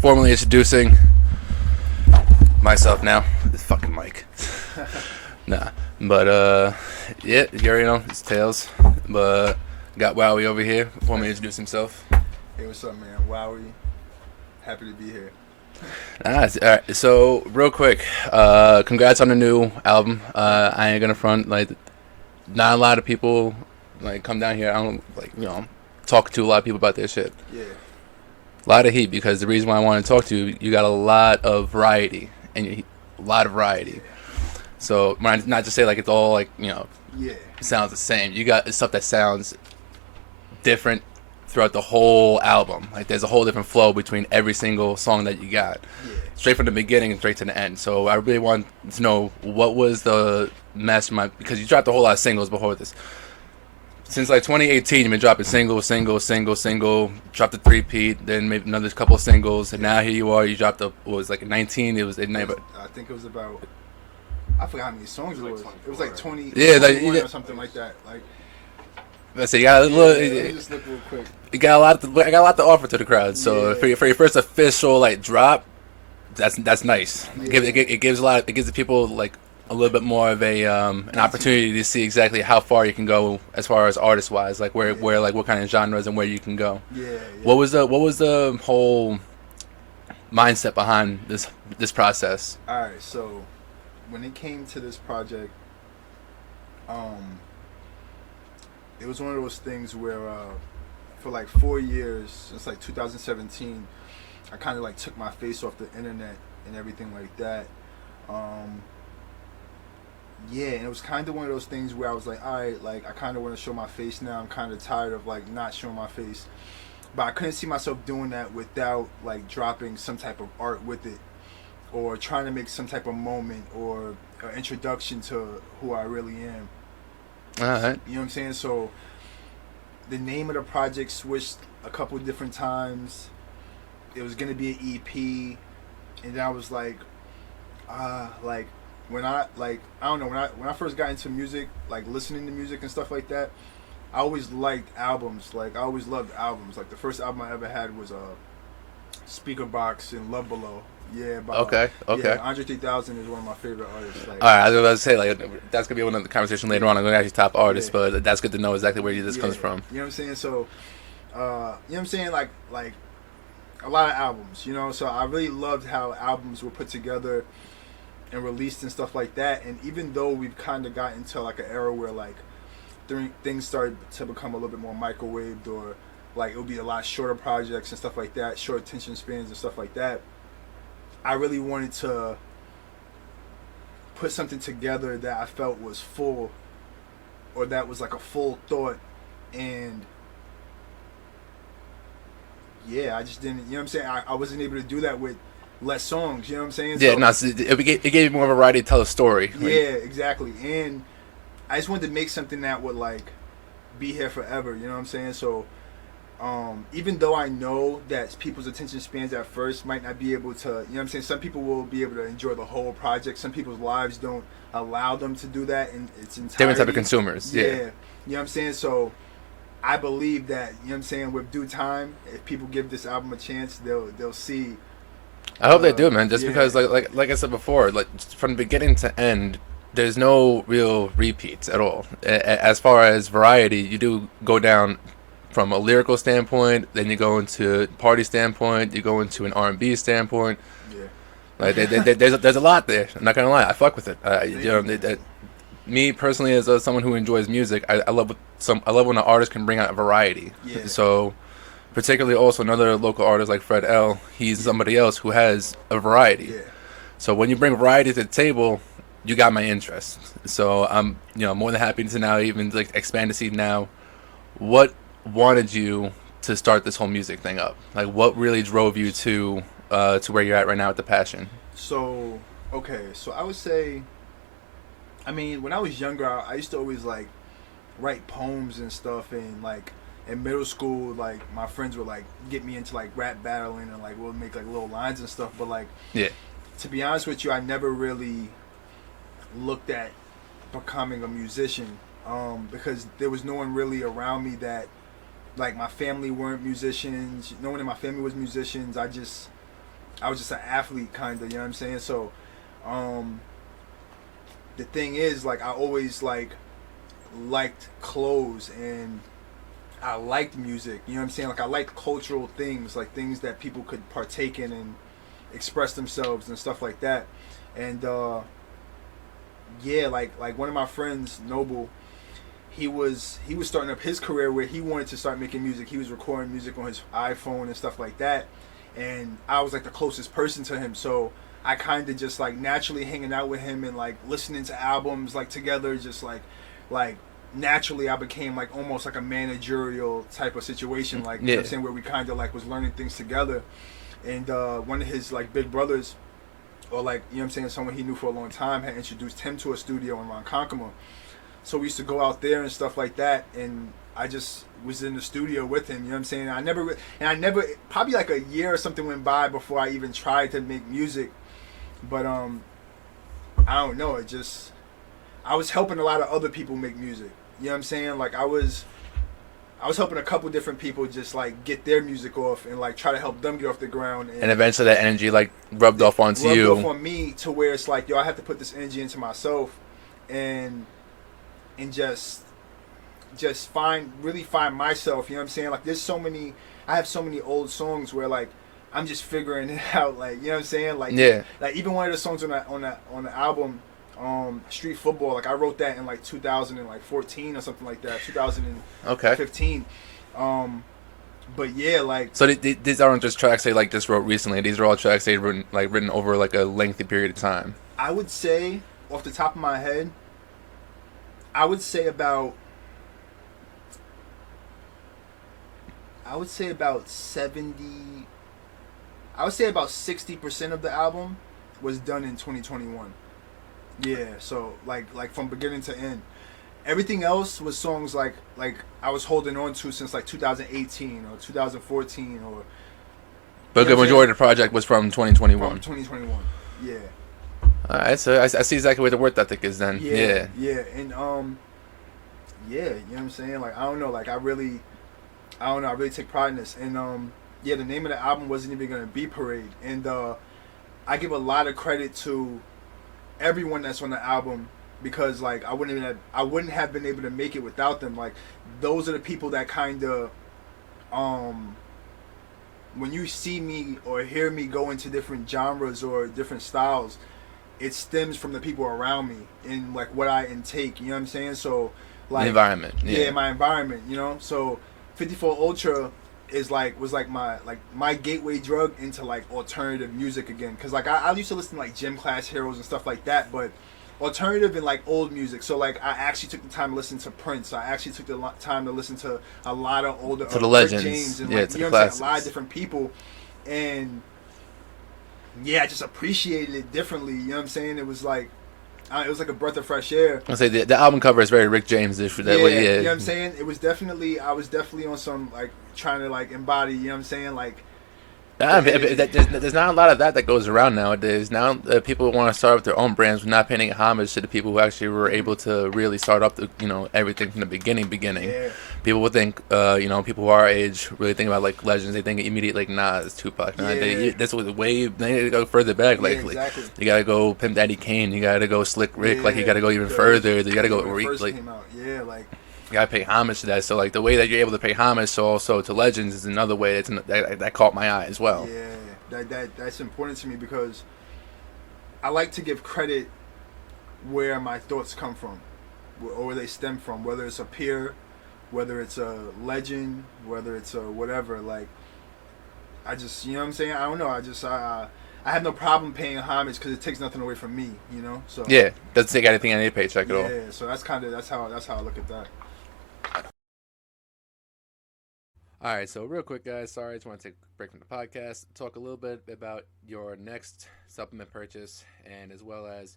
Formally introducing myself now. This fucking mic. Nah. But, yeah, you already know, it's Tails. But, got Wowie over here. Formally introduce himself. Hey, what's up, man? Wowie. Happy to be here. Nice. All right. So, real quick, congrats on the new album. I ain't gonna front, like, not a lot of people, like, come down here. I don't, like, talk to a lot of people about this shit. Yeah. A lot of heat, because the reason why I want to talk to you, you got a lot of variety, a lot of variety. So not just say like it's all like Yeah. it sounds the same. You got stuff that sounds different throughout the whole album. Like there's a whole different flow between every single song that you got, straight from the beginning and straight to the end. So I really want to know what was the mastermind, because you dropped a whole lot of singles before this. Since like 2018, you've been dropping single. Dropped a three-peat, then maybe another couple of singles, and now here you are. You dropped what was like 19. It was I think it was about. I forgot how many songs it was. It was like 20. Yeah, or something like that. Like. Let's say you got a little. Let me just look real quick. You got a lot. I got a lot to offer to the crowd. So for your first official like drop, that's nice. Yeah. It gives a lot. It gives the people like a little bit more of a an opportunity to see exactly how far you can go as far as artist wise, like where like what kind of genres and where you can go. Yeah. What was the whole mindset behind this process? All right, so when it came to this project, it was one of those things where for like 4 years, since like 2017, I kind of like took my face off the internet and everything like that. Yeah, and it was kind of one of those things where I was like, all right, like I kind of want to show my face now. I'm kind of tired of like not showing my face, but I couldn't see myself doing that without like dropping some type of art with it, or trying to make some type of moment or an introduction to who I really am. All right. You know what I'm saying? So the name of the project switched a couple different times. It was gonna be an EP, and then I was like when I don't know, when I first got into music, like listening to music and stuff like that, I always liked albums. Like I always loved albums. Like the first album I ever had was Speaker Box and Love Below. Yeah. Okay. Yeah, Andre 3000 is one of my favorite artists. Like, all right, I was about to say like that's gonna be one of the conversation later on. I'm gonna ask you top artists, but that's good to know exactly where this comes from. You know what I'm saying? So, you know what I'm saying? Like a lot of albums. You know, so I really loved how albums were put together and released and stuff like that. And even though we've kind of got into like an era where like things started to become a little bit more microwaved, or like it would be a lot shorter projects and stuff like that, short attention spans and stuff like that, I really wanted to put something together that I felt was full, or that was like a full thought. And yeah, I just didn't, you know what I'm saying? I wasn't able to do that with less songs, you know what I'm saying? Yeah, so, it gave you more of a variety to tell a story. Yeah, exactly. And I just wanted to make something that would like be here forever, you know what I'm saying? So even though I know that people's attention spans at first might not be able to, you know what I'm saying, some people will be able to enjoy the whole project. Some people's lives don't allow them to do that in its entirety. Different type of consumers. Yeah. You know what I'm saying? So I believe that, you know what I'm saying, with due time, if people give this album a chance, they'll see. I hope they do, man. Just because, like I said before, like from beginning to end, there's no real repeats at all. As far as variety, you do go down from a lyrical standpoint, then you go into party standpoint, you go into an R&B standpoint. Yeah. Like there's a lot there. I'm not gonna lie, I fuck with it. Me personally, as someone who enjoys music, I love when an artist can bring out a variety. Yeah. So, particularly also another local artist like Fred L. He's somebody else who has a variety. Yeah. So when you bring variety to the table, you got my interest. So I'm more than happy to now even like expand to see now what wanted you to start this whole music thing up. Like what really drove you to where you're at right now with the passion. So I would say, I mean, when I was younger, I used to always like write poems and stuff, and like in middle school, like my friends would like get me into like rap battling, and like we'll make like little lines and stuff. But like, to be honest with you, I never really looked at becoming a musician, because there was no one really around me that, like, my family weren't musicians. No one in my family was musicians. I just I was just an athlete, kind of. You know what I'm saying? So, um, the thing is, like, I always liked clothes and I liked music. You know what I'm saying? Like, I liked cultural things, like things that people could partake in and express themselves and stuff like that. And yeah, like one of my friends, Noble, he was starting up his career where he wanted to start making music. He was recording music on his iPhone and stuff like that. And I was like the closest person to him, so I kind of just like naturally hanging out with him and like listening to albums like together, just like naturally I became like almost like a managerial type of situation, like you know what I'm saying, where we kind of like was learning things together. And one of his like big brothers, or like you know what I'm saying, someone he knew for a long time, had introduced him to a studio in Ronkonkoma. So we used to go out there and stuff like that, and I just was in the studio with him. You know what I'm saying? I never, probably like a year or something went by before I even tried to make music. But I don't know. It just, I was helping a lot of other people make music. You know what I'm saying? Like I was helping a couple different people just like get their music off and like try to help them get off the ground. And eventually that energy like rubbed off onto rubbed you. off on me to where it's like, yo, I have to put this energy into myself, and just really find myself. You know what I'm saying? Like I have so many old songs where like I'm just figuring it out. Like you know what I'm saying? Like yeah. Like even one of the songs on the album, Street Football. Like I wrote that in like 2014 or something like that. 2015. But yeah, like so these aren't just tracks they like just wrote recently. These are all tracks they've written over like a lengthy period of time. I would say off the top of my head, I would say about 70. I would say about 60% of the album was done in 2021. Yeah, so like from beginning to end. Everything else was songs like I was holding on to since like 2018 or 2014 or. But a good majority of the project was from 2021. From 2021, yeah. Alright, so I see exactly where the work ethic is then. Yeah, and yeah, you know what I'm saying? Like I don't know, I really take pride in this. And yeah, the name of the album wasn't even gonna be Parade, and I give a lot of credit to everyone that's on the album, because like I wouldn't have been able to make it without them. Like those are the people that kind of when you see me or hear me go into different genres or different styles, it stems from the people around me and like what I intake. You know what I'm saying? So like the environment. Yeah, my environment. You know, so 54 Ultra was like my gateway drug into like alternative music again. Cause like I used to listen to like Gym Class Heroes and stuff like that, but alternative and like old music. So like I actually took the time to listen to Prince. I actually took the time to listen to a lot of older to the legends. James and yeah, like, to you the know what I'm classics. saying, a lot of different people. And yeah, I just appreciated it differently. You know what I'm saying? It was like a breath of fresh air. I say the album cover is very Rick James-ish that Yeah, way. Yeah, you know what I'm saying? I was definitely on some like trying to like embody. You know what I'm saying? Like. There's not a lot of that goes around nowadays. Now people want to start up their own brands, not paying homage to the people who actually were able to really start up everything from the beginning. Yeah. People would think, people who are our age really think about like legends. They think immediately like Nas, Tupac. Yeah. This was way. They need to go further back. Yeah, exactly. You gotta go Pimp Daddy Kane. You gotta go Slick Rick. Yeah, like you gotta go even further. You gotta go came out. Yeah, like. You gotta pay homage to that. So like the way that you're able to pay homage so also to legends is another way that caught my eye as well. Yeah, that's important to me, because I like to give credit where my thoughts come from, or where they stem from. Whether it's a peer, whether it's a legend, whether it's a whatever. Like, I just, you know what I'm saying? I don't know. I have no problem paying homage, because it takes nothing away from me. You know. So yeah, doesn't take anything out of your paycheck at all. Yeah, so that's how I look at that. All right, so real quick, guys. Sorry, I just want to take a break from the podcast. Talk a little bit about your next supplement purchase, and as well as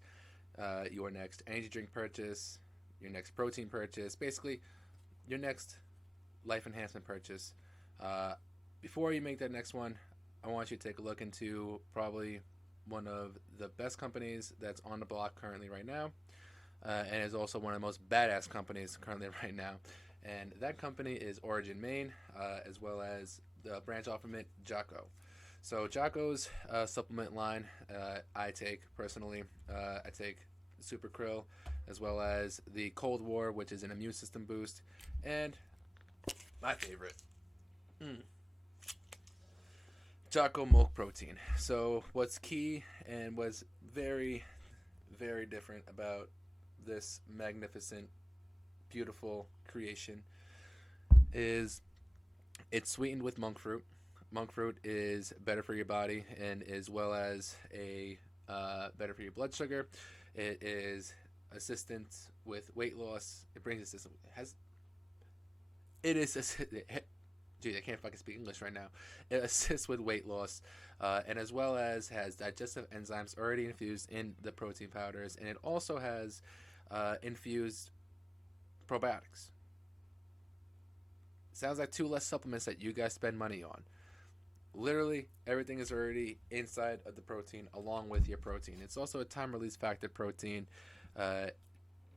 your next energy drink purchase, your next protein purchase, basically your next life enhancement purchase. Before you make that next one, I want you to take a look into probably one of the best companies that's on the block currently right now, and is also one of the most badass companies currently right now. And that company is Origin Maine, as well as the branch off from it, Jocko. So Jocko's supplement line, I take personally. I take Super Krill, as well as the Cold War, which is an immune system boost, and my favorite, Jocko Milk Protein. So what's key and was very, very different about this magnificent, beautiful creation is it's sweetened with monk fruit. Monk fruit is better for your body and as well as a better for your blood sugar. It is assistant with weight loss. It brings assistance. It is. Dude, I can't fucking speak English right now. It assists with weight loss, and as well as has digestive enzymes already infused in the protein powders, and it also has infused probiotics. Sounds like two less supplements that you guys spend money on. Literally, everything is already inside of the protein along with your protein. It's also a time release factor protein,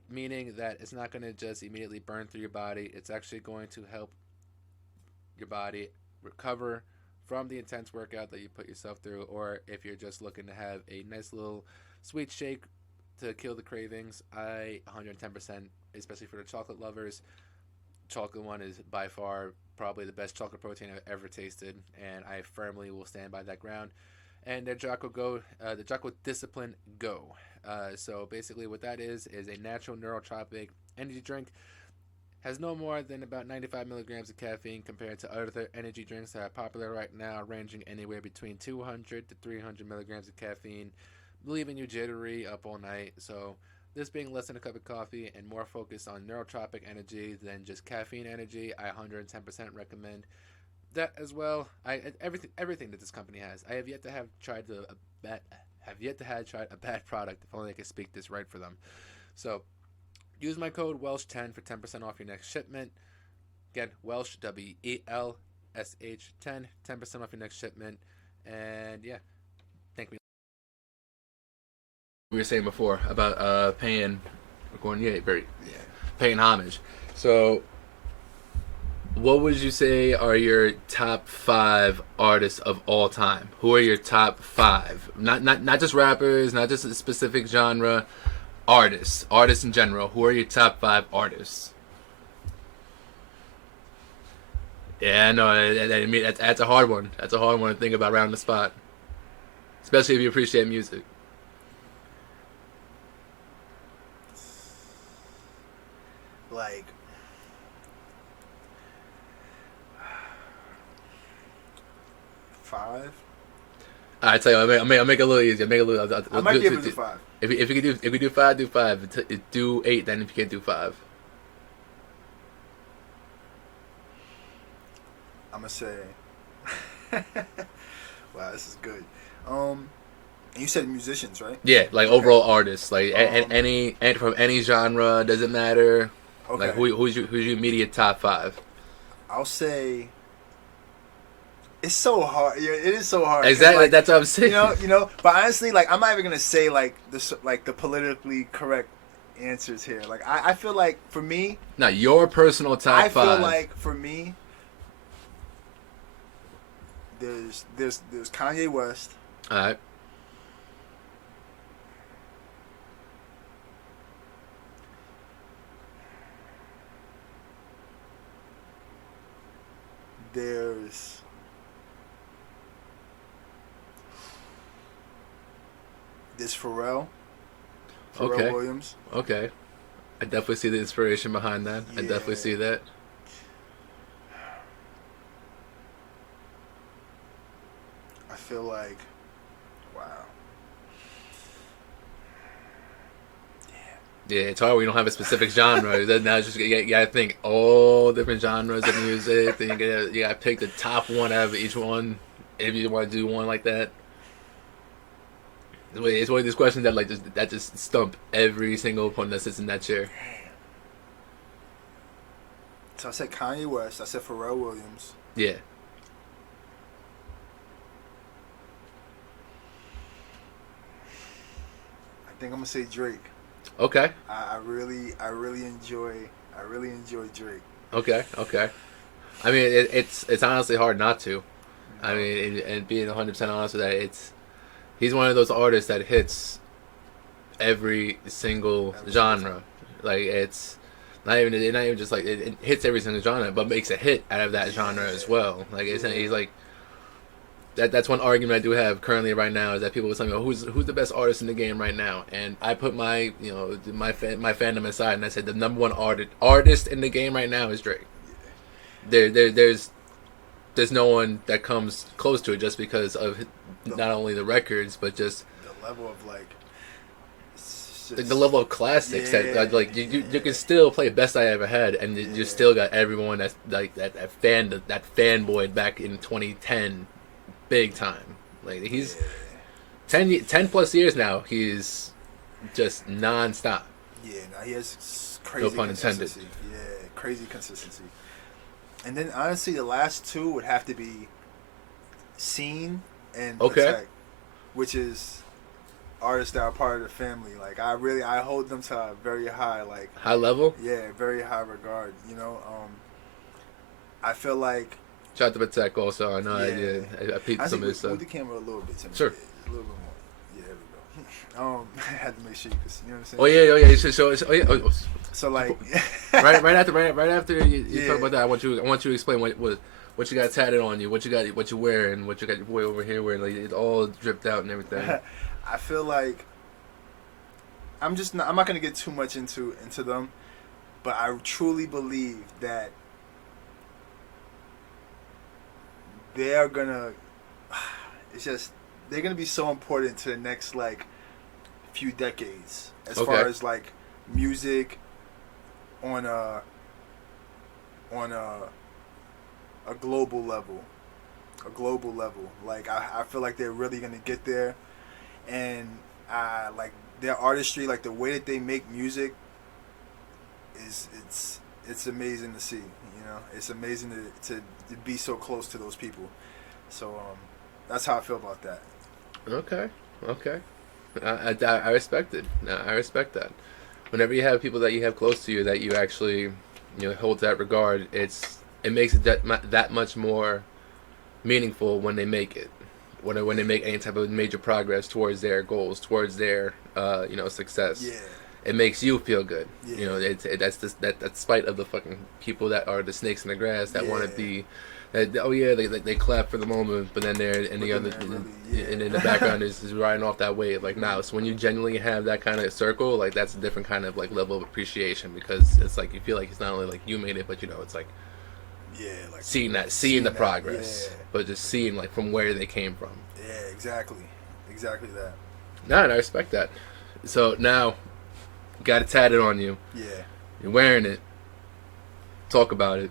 meaning that it's not going to just immediately burn through your body. It's actually going to help your body recover from the intense workout that you put yourself through, or if you're just looking to have a nice little sweet shake to kill the cravings. I 110%, especially for the chocolate lovers. Chocolate one is by far probably the best chocolate protein I've ever tasted, and I firmly will stand by that ground. And their Jocko Go, the Jocko Discipline Go. So basically, what that is a natural neurotropic energy drink. Has no more than about 95 milligrams of caffeine compared to other energy drinks that are popular right now, ranging anywhere between 200 to 300 milligrams of caffeine, leaving you jittery up all night. So this being less than a cup of coffee and more focused on neurotropic energy than just caffeine energy, I 110% recommend that as well. Everything that this company has. I have yet to have tried a bad product. If only I could speak this right for them. So use my code Welsh10 for 10% off your next shipment. Again, Welsh WELSH 10% off your next shipment. And yeah, thank you. We were saying before about paying paying homage. So what would you say are your top 5 artists of all time? Who are your top 5? Not just rappers, not just a specific genre. Artists in general. Who are your top 5 artists? Yeah, no, I mean that's a hard one. That's a hard one to think about right on the spot, especially if you appreciate music. Like, five. I tell you, I'll make it a little easier. I might be able to do 5. If you do 5, do 5. Do 8, then if you can't do 5. I'm gonna say. Wow, this is good. And you said musicians, right? Yeah, like okay. Overall artists, like any from any genre, doesn't matter. Okay. Like who's your immediate top 5? I'll say. It's so hard. Yeah, it is so hard. Exactly, like, that's what I'm saying. You know. But honestly, like I'm not even gonna say like the politically correct answers here. Like I feel like for me. Now your personal top 5. I feel like for me. There's Kanye West. All right. There's Pharrell. Okay. Williams. Okay. I definitely see the inspiration behind that. Yeah. I definitely see that. I feel like, wow. Yeah, it's hard when you don't have a specific genre. Now it's just you gotta think all different genres of music. Then you gotta pick the top one out of each one if you want to do one like that. It's one of these questions that just stump every single opponent that sits in that chair. So I said Kanye West. I said Pharrell Williams. Yeah. I think I'm gonna say Drake. Okay. I really enjoy Drake. Okay. I mean, it's honestly hard not to. I mean, and being 100% honest with that, he's one of those artists that hits every single genre. Like it's not even just like it hits every single genre, but makes a hit out of that genre as well. Like he's like that's one argument I do have currently right now is that people will tell me, oh, who's the best artist in the game right now? And I put my my fandom aside and I said the number one artist in the game right now is Drake. There's no one that comes close to it just because of not only the records but just the level of like the level of classics that like you can still play Best I Ever Had and you still got everyone that's like that fanboy back in 2010 big time. Like he's 10 plus years now. He's just non-stop. Yeah, he has crazy no pun intended. Yeah, crazy consistency. And then honestly, the last two would have to be Scene and Protect, which is artists that are part of the family. Like I hold them to a very high high level. Yeah, very high regard. I feel like. Shout out to Protect also. I know I peeped some of his stuff. Move the camera a little bit to me. Sure. A little bit more. Yeah, there we go. I had to make sure you know what I'm saying. Oh yeah. You should show. Oh yeah. So like. right after you talk about that, I want you to explain what you got tatted on you, what you wear, and what you got your boy over here wearing. Like it all dripped out and everything. I feel like I'm not gonna get too much into them, but I truly believe that they're gonna be so important to the next like few decades as far as like music on a global level. Like I feel like they're really gonna get there, and like their artistry, like the way that they make music it's amazing to see. It's amazing to be so close to those people. So that's how I feel about that. Okay. I respect it. I respect that. Whenever you have people that you have close to you that you actually hold that regard, it makes it that much more meaningful when they make it. When they make any type of major progress towards their goals, towards their success. Yeah. It makes you feel good. Yeah. That's spite of the fucking people that are the snakes in the grass that want to be. They clap for the moment, but then they're in and in the background is riding off that wave. Like now, so when you genuinely have that kind of circle, like that's a different kind of like level of appreciation because it's like you feel like it's not only like you made it, but it's like seeing the progress, but just seeing like from where they came from. Yeah, exactly that. Nah, and I respect that. So now. Got it tatted on you. Yeah. You're wearing it. Talk about it.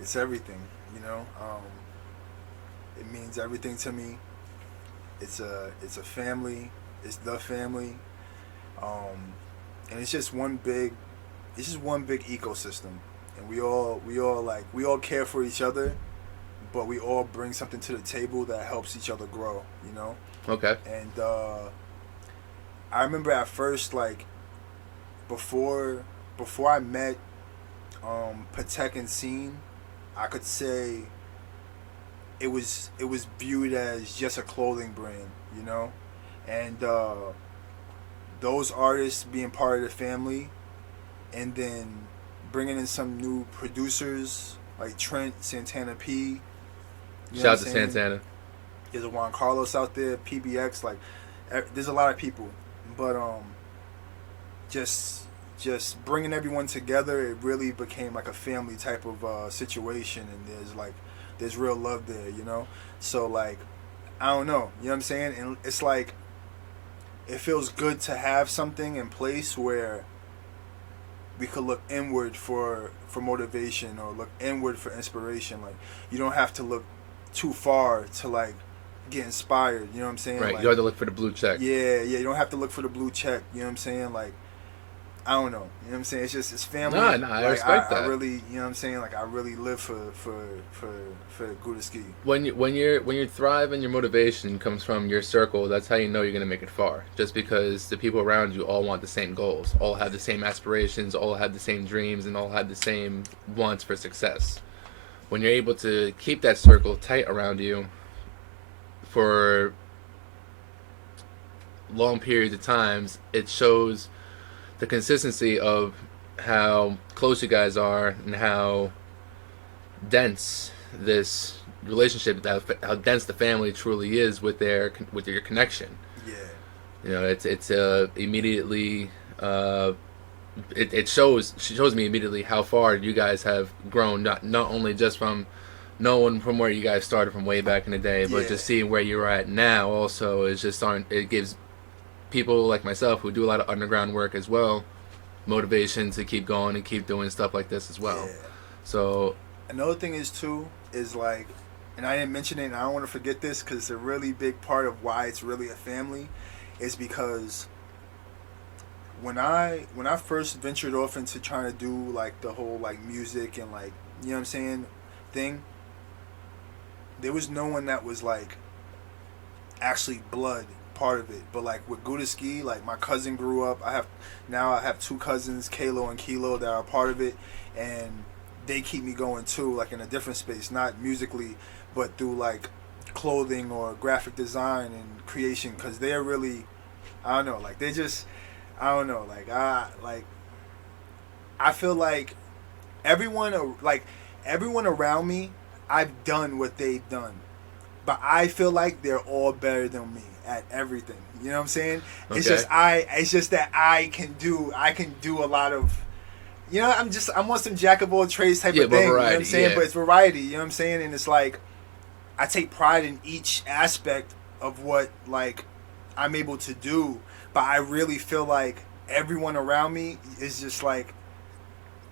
It's everything, it means everything to me. It's a family. It's the family. And it's just one big ecosystem. And we all care for each other, but we all bring something to the table that helps each other grow, Okay. And I remember at first, like, before I met Patek and Scene, I could say it was viewed as just a clothing brand, and those artists being part of the family, and then bringing in some new producers like Trent, Santana P. Shout out to Santana. There's a Juan Carlos out there, PBX, like there's a lot of people. But just bringing everyone together, it really became like a family type of situation, and there's real love there, So like, I don't know, you know what I'm saying? And it's like, it feels good to have something in place where we could look inward for motivation or look inward for inspiration. Like you don't have to look too far to like get inspired, you know what I'm saying? Right, like, you have to look for the blue check. Yeah, you don't have to look for the blue check, you know what I'm saying? Like, I don't know, you know what I'm saying? It's family. No, I respect that. I really, you know what I'm saying? Like, I really live for Gudaski. When you thrive and your motivation comes from your circle, that's how you know you're gonna make it far. Just because the people around you all want the same goals, all have the same aspirations, all have the same dreams, and all have the same wants for success. when you're able to keep that circle tight around you for long periods of times, it shows the consistency of how close you guys are and how dense this relationship, how dense the family truly is with your connection. Yeah. You know, it's immediately it shows me immediately how far you guys have grown, not only just from knowing from where you guys started from way back in the day, but Yeah. just seeing where you're at now also is just starting. It gives people like myself who do a lot of underground work as well motivation to keep going and keep doing stuff like this as well. Yeah. So Another thing is too is like, and I didn't mention it, and I don't want to forget this because it's a really big part of why it's really a family, is because when I first ventured off into trying to do like the whole like music and like, you know what I'm saying, thing, there was no one that was like actually blood part of it. But like with Gudaski, like my cousin grew up. I have two cousins, Kalo and Kilo, that are part of it, and they keep me going too, like in a different space, not musically, but through like clothing or graphic design and creation, because they're really, I don't know, like they just, I don't know, I feel like everyone around me, I've done what they've done, but I feel like they're all better than me at everything. You know what I'm saying? Okay. It's just that I can do a lot of, you know, I'm on some jack of all trades type of thing. Variety, you know what I'm saying? yeah. But it's variety, you know what I'm saying? And it's like I take pride in each aspect of what like I'm able to do, but I really feel like everyone around me is just like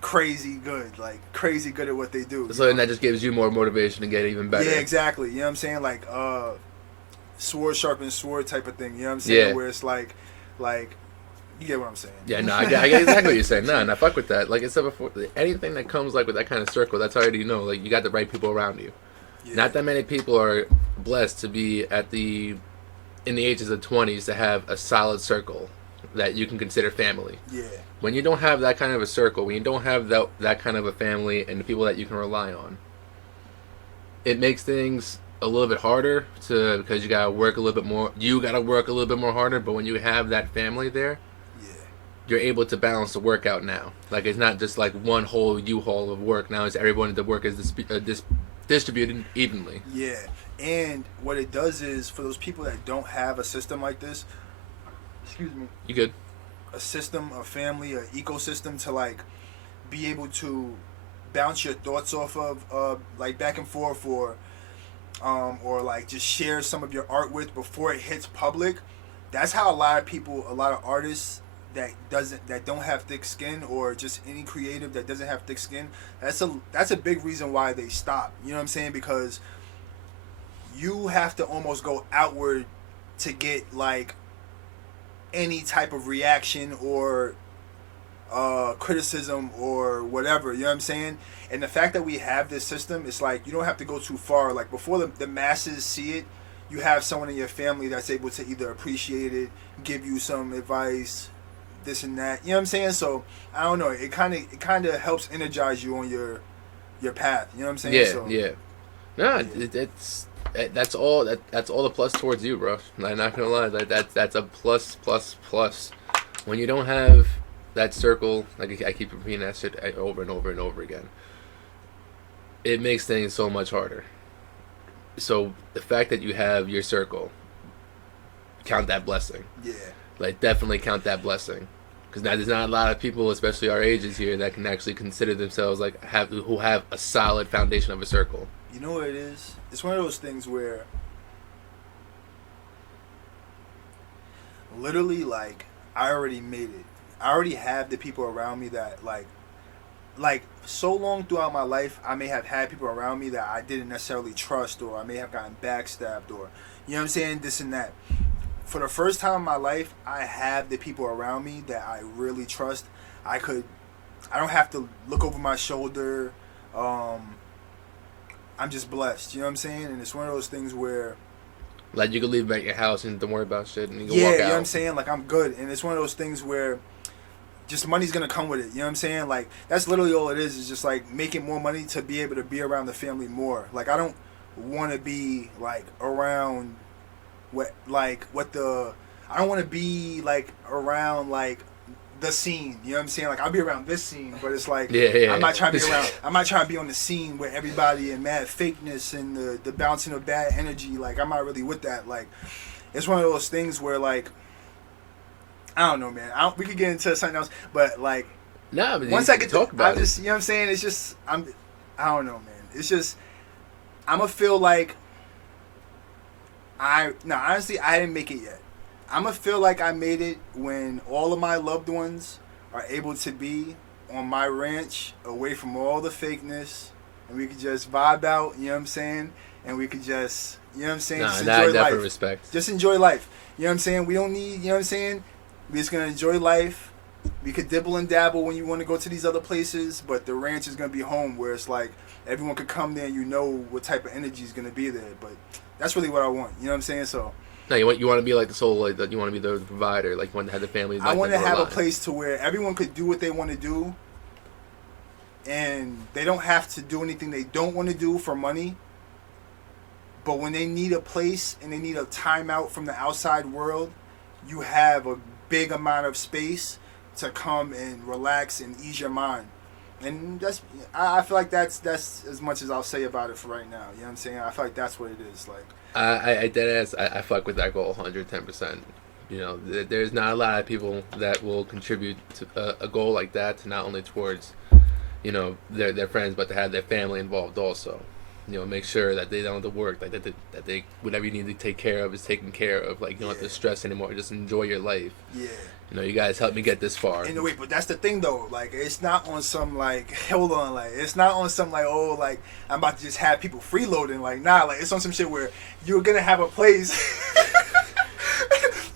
crazy good at what they do. So then that just gives you more motivation to get even better. Yeah, exactly. You know what I'm saying? Like sword sharpens sword type of thing. You know what I'm saying? Yeah. Where it's like you get what I'm saying? Yeah, no, I get exactly what you're saying. No, and I fuck with that. Like I said before, anything that comes like with that kind of circle, that's already, you know, like you got the right people around you. Yeah. Not that many people are blessed to be in the ages of 20s to have a solid circle that you can consider family. Yeah. When you don't have that kind of a circle, when you don't have that kind of a family and the people that you can rely on, it makes things a little bit harder because you gotta work a little bit more. You gotta work a little bit more harder. But when you have that family there, you're able to balance the work out now. Like it's not just like one whole U-haul of work. Now it's everyone. The work is distributed evenly. Yeah, and what it does is for those people that don't have a system like this, excuse me, You good? a system, a family, an ecosystem to like be able to bounce your thoughts off of, like back and forth, or like just share some of your art with before it hits public. That's how a lot of artists that don't have thick skin, or just any creative that doesn't have thick skin, that's a big reason why they stop. You know what I'm saying? Because you have to almost go outward to get like any type of reaction or criticism or whatever. You know what I'm saying? And the fact that we have this system, it's like you don't have to go too far. Like before the masses see it, you have someone in your family that's able to either appreciate it, give you some advice, this and that. You know what I'm saying? So I don't know. It kind of helps energize you on your path. You know what I'm saying? Yeah, So, yeah. No, that's all the plus towards you, bro. I'm not gonna lie. That's a plus. When you don't have that circle, like I keep repeating that shit over and over and over again, it makes things so much harder. So the fact that you have your circle, count that blessing. Yeah. Like definitely count that blessing, because now there's not a lot of people, especially our ages here, that can actually consider themselves like who have a solid foundation of a circle. You know what it is? It's one of those things where literally like I already made it. I already have the people around me that like so long throughout my life, I may have had people around me that I didn't necessarily trust, or I may have gotten backstabbed, or you know what I'm saying, this and that. For the first time in my life, I have the people around me that I really trust. I don't have to look over my shoulder. I'm just blessed, you know what I'm saying? And it's one of those things where like you can leave at your house and don't worry about shit, and you can yeah, walk out. You know what I'm saying? Like I'm good, and it's one of those things where just money's gonna come with it. You know what I'm saying? Like that's literally all it is just like making more money to be able to be around the family more. Like I don't want to be like around what the I don't want to be like around like the scene. You know what I'm saying? Like I'll be around this scene, but it's like I'm not trying to be around. I'm not trying to be on the scene where everybody and mad fakeness and the bouncing of bad energy. Like I'm not really with that. Like it's one of those things where like. I don't know, man. We could get into something else, but like, nah, but once I get talk about I'm just, you know what I'm saying? It's just, I don't know, man. It's just, I'm gonna feel like honestly, I didn't make it yet. I'm gonna feel like I made it when all of my loved ones are able to be on my ranch, away from all the fakeness, and we could just vibe out. You know what I'm saying? And we could just, you know what I'm saying? Just enjoy life. Respect. Just enjoy life. You know what I'm saying? We don't need, you know what I'm saying? We're just going to enjoy life. We could dibble and dabble when you want to go to these other places, but the ranch is going to be home where it's like everyone could come there and you know what type of energy is going to be there. But that's really what I want. You know what I'm saying? So. No, you want to be like the soul, like you want to be the provider, like you want to have the family. Like I want to have a place to where everyone could do what they want to do, and they don't have to do anything they don't want to do for money. But when they need a place and they need a timeout from the outside world, you have a big amount of space to come and relax and ease your mind. And that's, I feel like that's as much as I'll say about it for right now. You know what I'm saying? I feel like that's what it is. Like I deadass, I fuck with that goal 110%. You know, there's not a lot of people that will contribute to a goal like that, to not only towards, you know, their friends, but to have their family involved also. You know, make sure that they don't have to work, like that they whatever you need to take care of is taken care of. Like you don't have to stress anymore. Just enjoy your life. Yeah. You know, you guys helped me get this far. And wait, but that's the thing though. Like it's not on some like hold on, like it's not on some like oh like I'm about to just have people freeloading. Like nah, like it's on some shit where you're gonna have a place.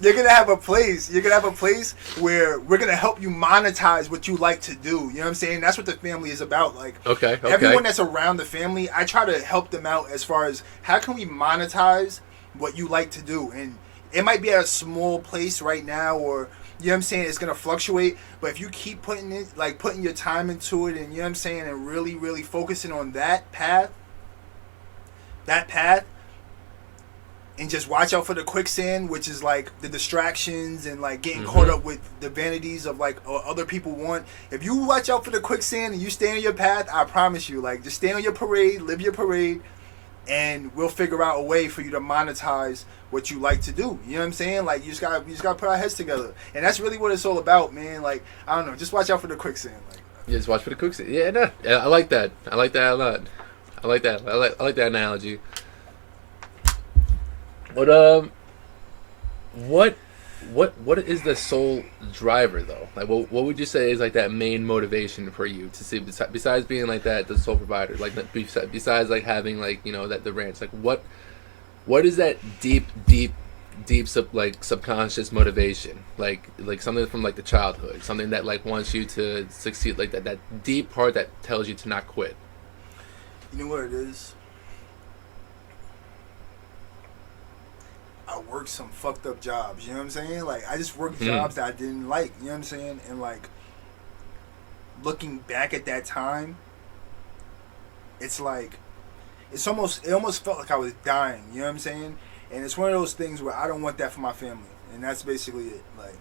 You're gonna have a place. You're gonna have a place where we're gonna help you monetize what you like to do. You know what I'm saying? That's what the family is about. Like, okay. Everyone that's around the family, I try to help them out as far as how can we monetize what you like to do. And it might be at a small place right now, or you know what I'm saying, it's gonna fluctuate. But if you keep putting your time into it, and you know what I'm saying, and really, really focusing on that path. And just watch out for the quicksand, which is like the distractions and like getting caught up with the vanities of like what other people want. If you watch out for the quicksand and you stay on your path, I promise you, like just stay on your parade, live your parade, and we'll figure out a way for you to monetize what you like to do. You know what I'm saying? Like you just gotta put our heads together, and that's really what it's all about, man. Like I don't know, just watch out for the quicksand. Like just watch for the quicksand. Yeah, no, I like that. I like that a lot. I like that. I like that analogy. But what is the sole driver though? Like, what would you say is like that main motivation for you to see besides being like that the sole provider? Like besides like having like you know that the ranch. Like what is that deep subconscious motivation? Like something from like the childhood, something that like wants you to succeed. Like that deep part that tells you to not quit. You know what it is? I worked some fucked up jobs, you know what I'm saying? Like, I just worked jobs that I didn't like, you know what I'm saying? And, like, looking back at that time, it's like, it almost felt like I was dying, you know what I'm saying? And it's one of those things where I don't want that for my family. And that's basically it. Like,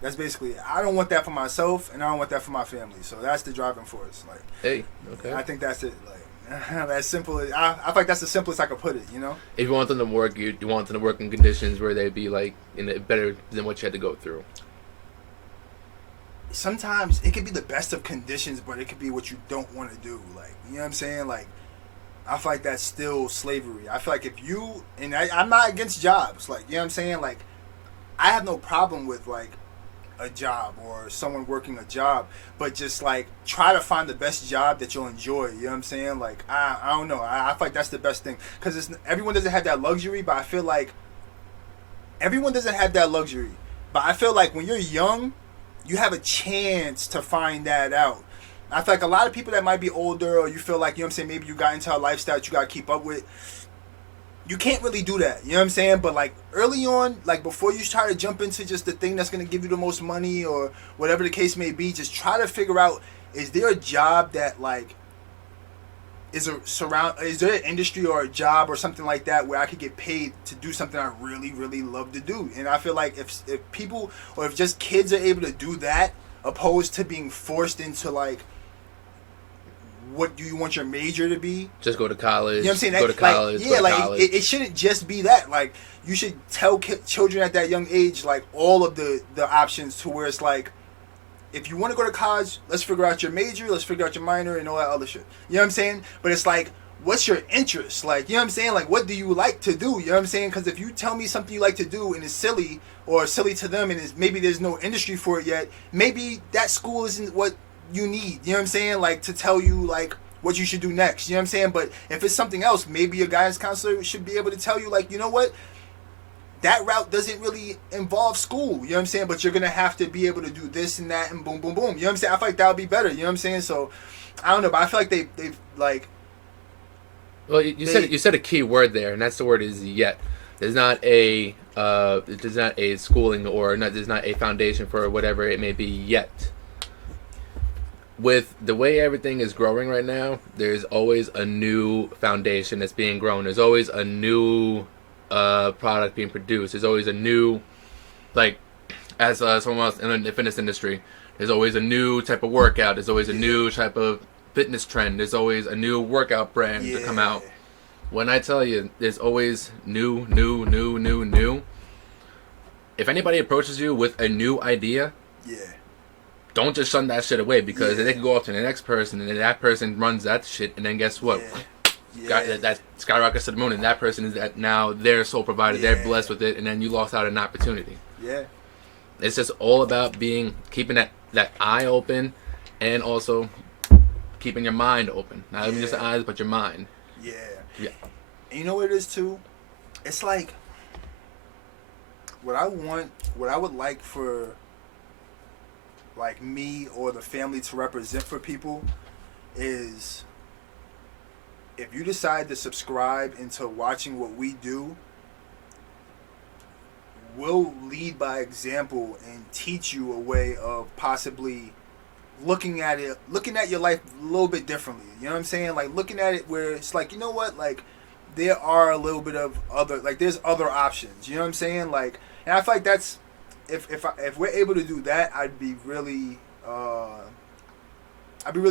that's basically it. I don't want that for myself, and I don't want that for my family. So that's the driving force. Like, hey, okay. I think that's it. Like, that's simple. I feel like that's the simplest I could put it, you know? If you want them to work, you want them to work in conditions where they'd be like better than what you had to go through. Sometimes it could be the best of conditions, but it could be what you don't want to do. Like, you know what I'm saying? Like, I feel like that's still slavery. I feel like if you, and I'm not against jobs. Like, you know what I'm saying? Like, I have no problem with, like, a job or someone working a job, but just like try to find the best job that you'll enjoy. You know what I'm saying? Like I don't know. I feel like that's the best thing because everyone doesn't have that luxury, but I feel like everyone doesn't have that luxury. But I feel like when you're young, you have a chance to find that out. I feel like a lot of people that might be older, or you feel like, you know what I'm saying, maybe you got into a lifestyle that you got to keep up with. you can't really do that. You know what I'm saying? But like early on, like before you try to jump into just the thing that's gonna give you the most money or whatever the case may be, just try to figure out, is there a job that like is there an industry or a job or something like that where I could get paid to do something I really, really love to do? And I feel like if people, or if just kids are able to do that, opposed to being forced into like, what do you want your major to be? Just go to college. You know what I'm saying? Go to college. Like, yeah, go to like college. it shouldn't just be that. Like you should tell children at that young age like all of the options, to where it's like, if you want to go to college, let's figure out your major, let's figure out your minor, and all that other shit. You know what I'm saying? But it's like, what's your interest? Like, you know what I'm saying? Like, what do you like to do? You know what I'm saying? Because if you tell me something you like to do and it's silly, or silly to them, and maybe there's no industry for it yet, maybe that school isn't what you need. You know what I'm saying? Like, to tell you, like, what you should do next. You know what I'm saying? But if it's something else, maybe a guidance counselor should be able to tell you, like, you know what? That route doesn't really involve school, you know what I'm saying? But you're gonna have to be able to do this and that and boom, boom, boom. You know what I'm saying? I feel like that would be better, you know what I'm saying? So I don't know, but I feel like they've like, well, you said a key word there, and that's the word is yet. There's not a schooling, or there's not a foundation for whatever it may be yet. With the way everything is growing right now, there's always a new foundation that's being grown. There's always a new product being produced. There's always a new, like, as someone else in the fitness industry, there's always a new type of workout. There's always a new type of fitness trend. There's always a new workout brand to come out. When I tell you, there's always new. If anybody approaches you with a new idea, don't just shun that shit away, because they can go off to the next person, and then that person runs that shit, and then guess what? That skyrockets to the moon, and that person is now their sole provider. They're blessed with it, and then you lost out on an opportunity. It's just all about keeping that eye open, and also keeping your mind open. Not even just the eyes, but your mind. And you know what it is too? It's like, what I would like for like me or the family to represent for people is, if you decide to subscribe into watching what we do, we'll lead by example and teach you a way of possibly looking at your life a little bit differently. You know what I'm saying? Like, looking at it where it's like, you know what, like, there are a little bit of other, like, there's other options. You know what I'm saying? Like, and I feel like that's, if we're able to do that, I'd be really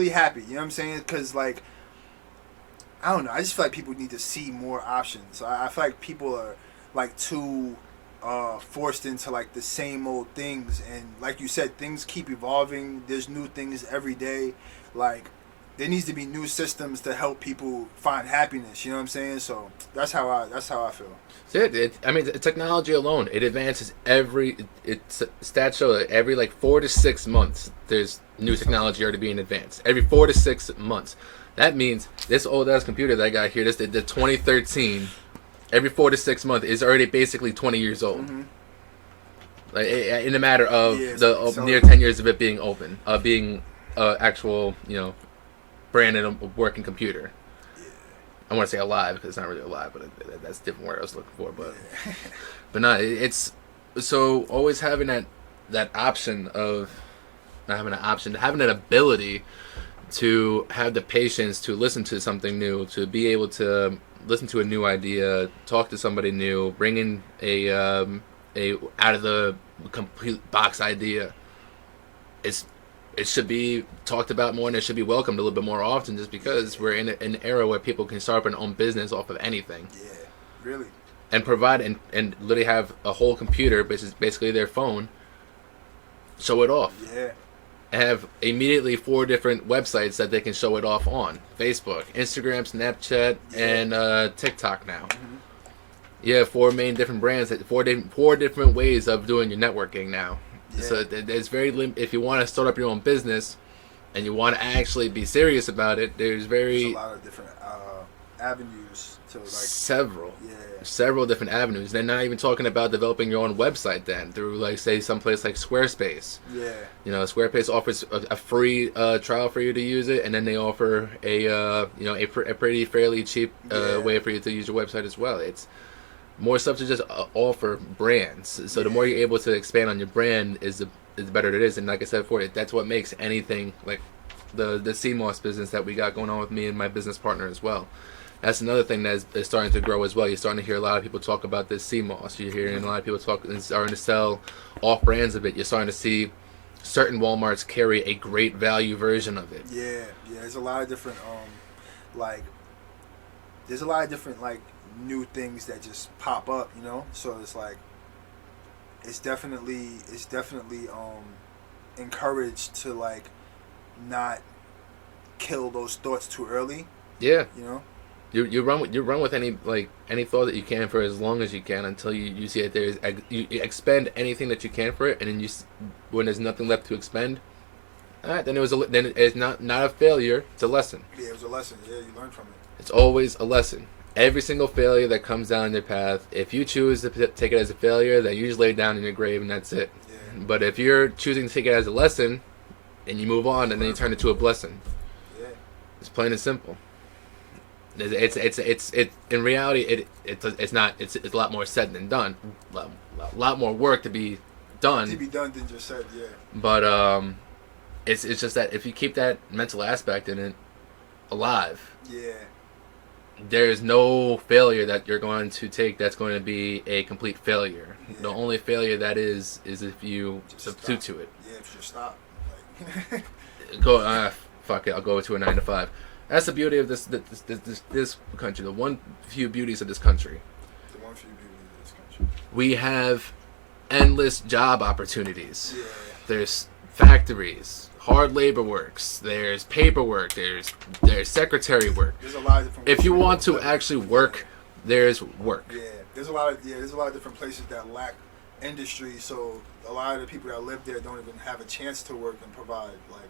happy. You know what I'm saying? Because, like, I don't know, I just feel like people need to see more options. I feel like people are like too forced into like the same old things, and like you said, things keep evolving. There's new things every day. Like, there needs to be new systems to help people find happiness. You know what I'm saying? So that's how I feel. I mean, technology alone, it advances stats show that every like 4 to 6 months there's new technology already being advanced. Every 4 to 6 months. That means this old ass computer that I got here, the 2013, every 4 to 6 months is already basically 20 years old. Like, in a matter of near 10 years of it being open, being actual, brand and a working computer. I want to say alive, because it's not really alive, but that's a different word I was looking for. But no, it's so always having that option of not having an option, having an ability to have the patience to listen to something new, to be able to listen to a new idea, talk to somebody new, bring in a out of the complete box idea. It should be talked about more, and it should be welcomed a little bit more often, just because we're in an era where people can start up their own business off of anything. Really. And provide and literally have a whole computer, which is basically their phone, show it off. Have immediately 4 different websites that they can show it off on: Facebook, Instagram, Snapchat, and TikTok now. You have 4 main different brands, four different ways of doing your networking now. So there's if you want to start up your own business and you want to actually be serious about it, there's a lot of different avenues to like several yeah. several different avenues. They're not even talking about developing your own website then through like say someplace like Squarespace. Yeah. You know, Squarespace offers a free trial for you to use it, and then they offer a pretty fairly cheap way for you to use your website as well. It's more stuff to just offer brands. So the more you're able to expand on your brand, is the better it is. And like I said before, that's what makes anything like the CMOS business that we got going on with me and my business partner as well. That's another thing that is starting to grow as well. You're starting to hear a lot of people talk about this CMOS. You're hearing a lot of people talk and starting to sell off brands of it. You're starting to see certain Walmarts carry a great value version of it. Yeah. There's a lot of different like there's a lot of different like new things that just pop up, you know. So it's like it's definitely encouraged to like not kill those thoughts too early. Yeah. You know. You run with any thought that you can for as long as you can until you see that you expend anything that you can for it, and then when there's nothing left to expend, all right, then it's not a failure, it's a lesson. Yeah, it was a lesson. Yeah, you learn from it. It's always a lesson. Every single failure that comes down your path, if you choose to take it as a failure, then you just lay it down in your grave and that's it. Yeah. But if you're choosing to take it as a lesson, and you move on, and then you turn it to a blessing. Yeah. It's plain and simple. It's in reality it's a lot more said than done. A lot more work to be done. To be done than just said, yeah. But it's just that if you keep that mental aspect in it alive, yeah, there's no failure that you're going to take that's going to be a complete failure. Yeah. The only failure that is if you just substitute stop. to it. Yeah, if you stop. Like Go fuck it, I'll go to a 9 to 5. That's the beauty of this country. The one few beauties of this country. The one few beauties of this country. We have endless job opportunities. Yeah. There's factories, hard labor works. There's paperwork. There's secretary work. There's a lot of different. If you want to actually work, there's work. Yeah, there's a lot of different places that lack industry. So a lot of the people that live there don't even have a chance to work and provide like.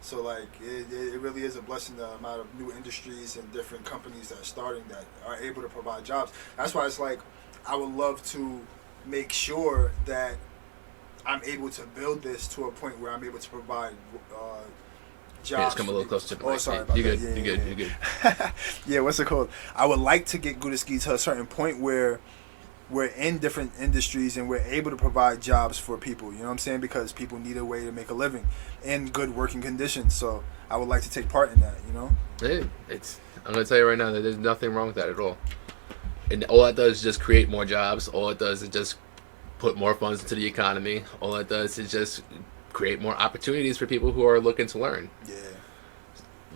So like it really is a blessing, the amount of new industries and different companies that are starting that are able to provide jobs. That's why it's like I would love to make sure that I'm able to build this to a point where I'm able to provide jobs. Yeah, just come a little closer to the mic. Sorry about you that. good. Yeah, You good. Yeah, what's it called? I would like to get Gudaski to a certain point where we're in different industries and we're able to provide jobs for people. You know what I'm saying? Because people need a way to make a living in good working conditions. So I would like to take part in that. You know? Hey, I'm gonna tell you right now that there's nothing wrong with that at all. And all that does is just create more jobs. All it does is just put more funds into the economy. All it does is just create more opportunities for people who are looking to learn. Yeah.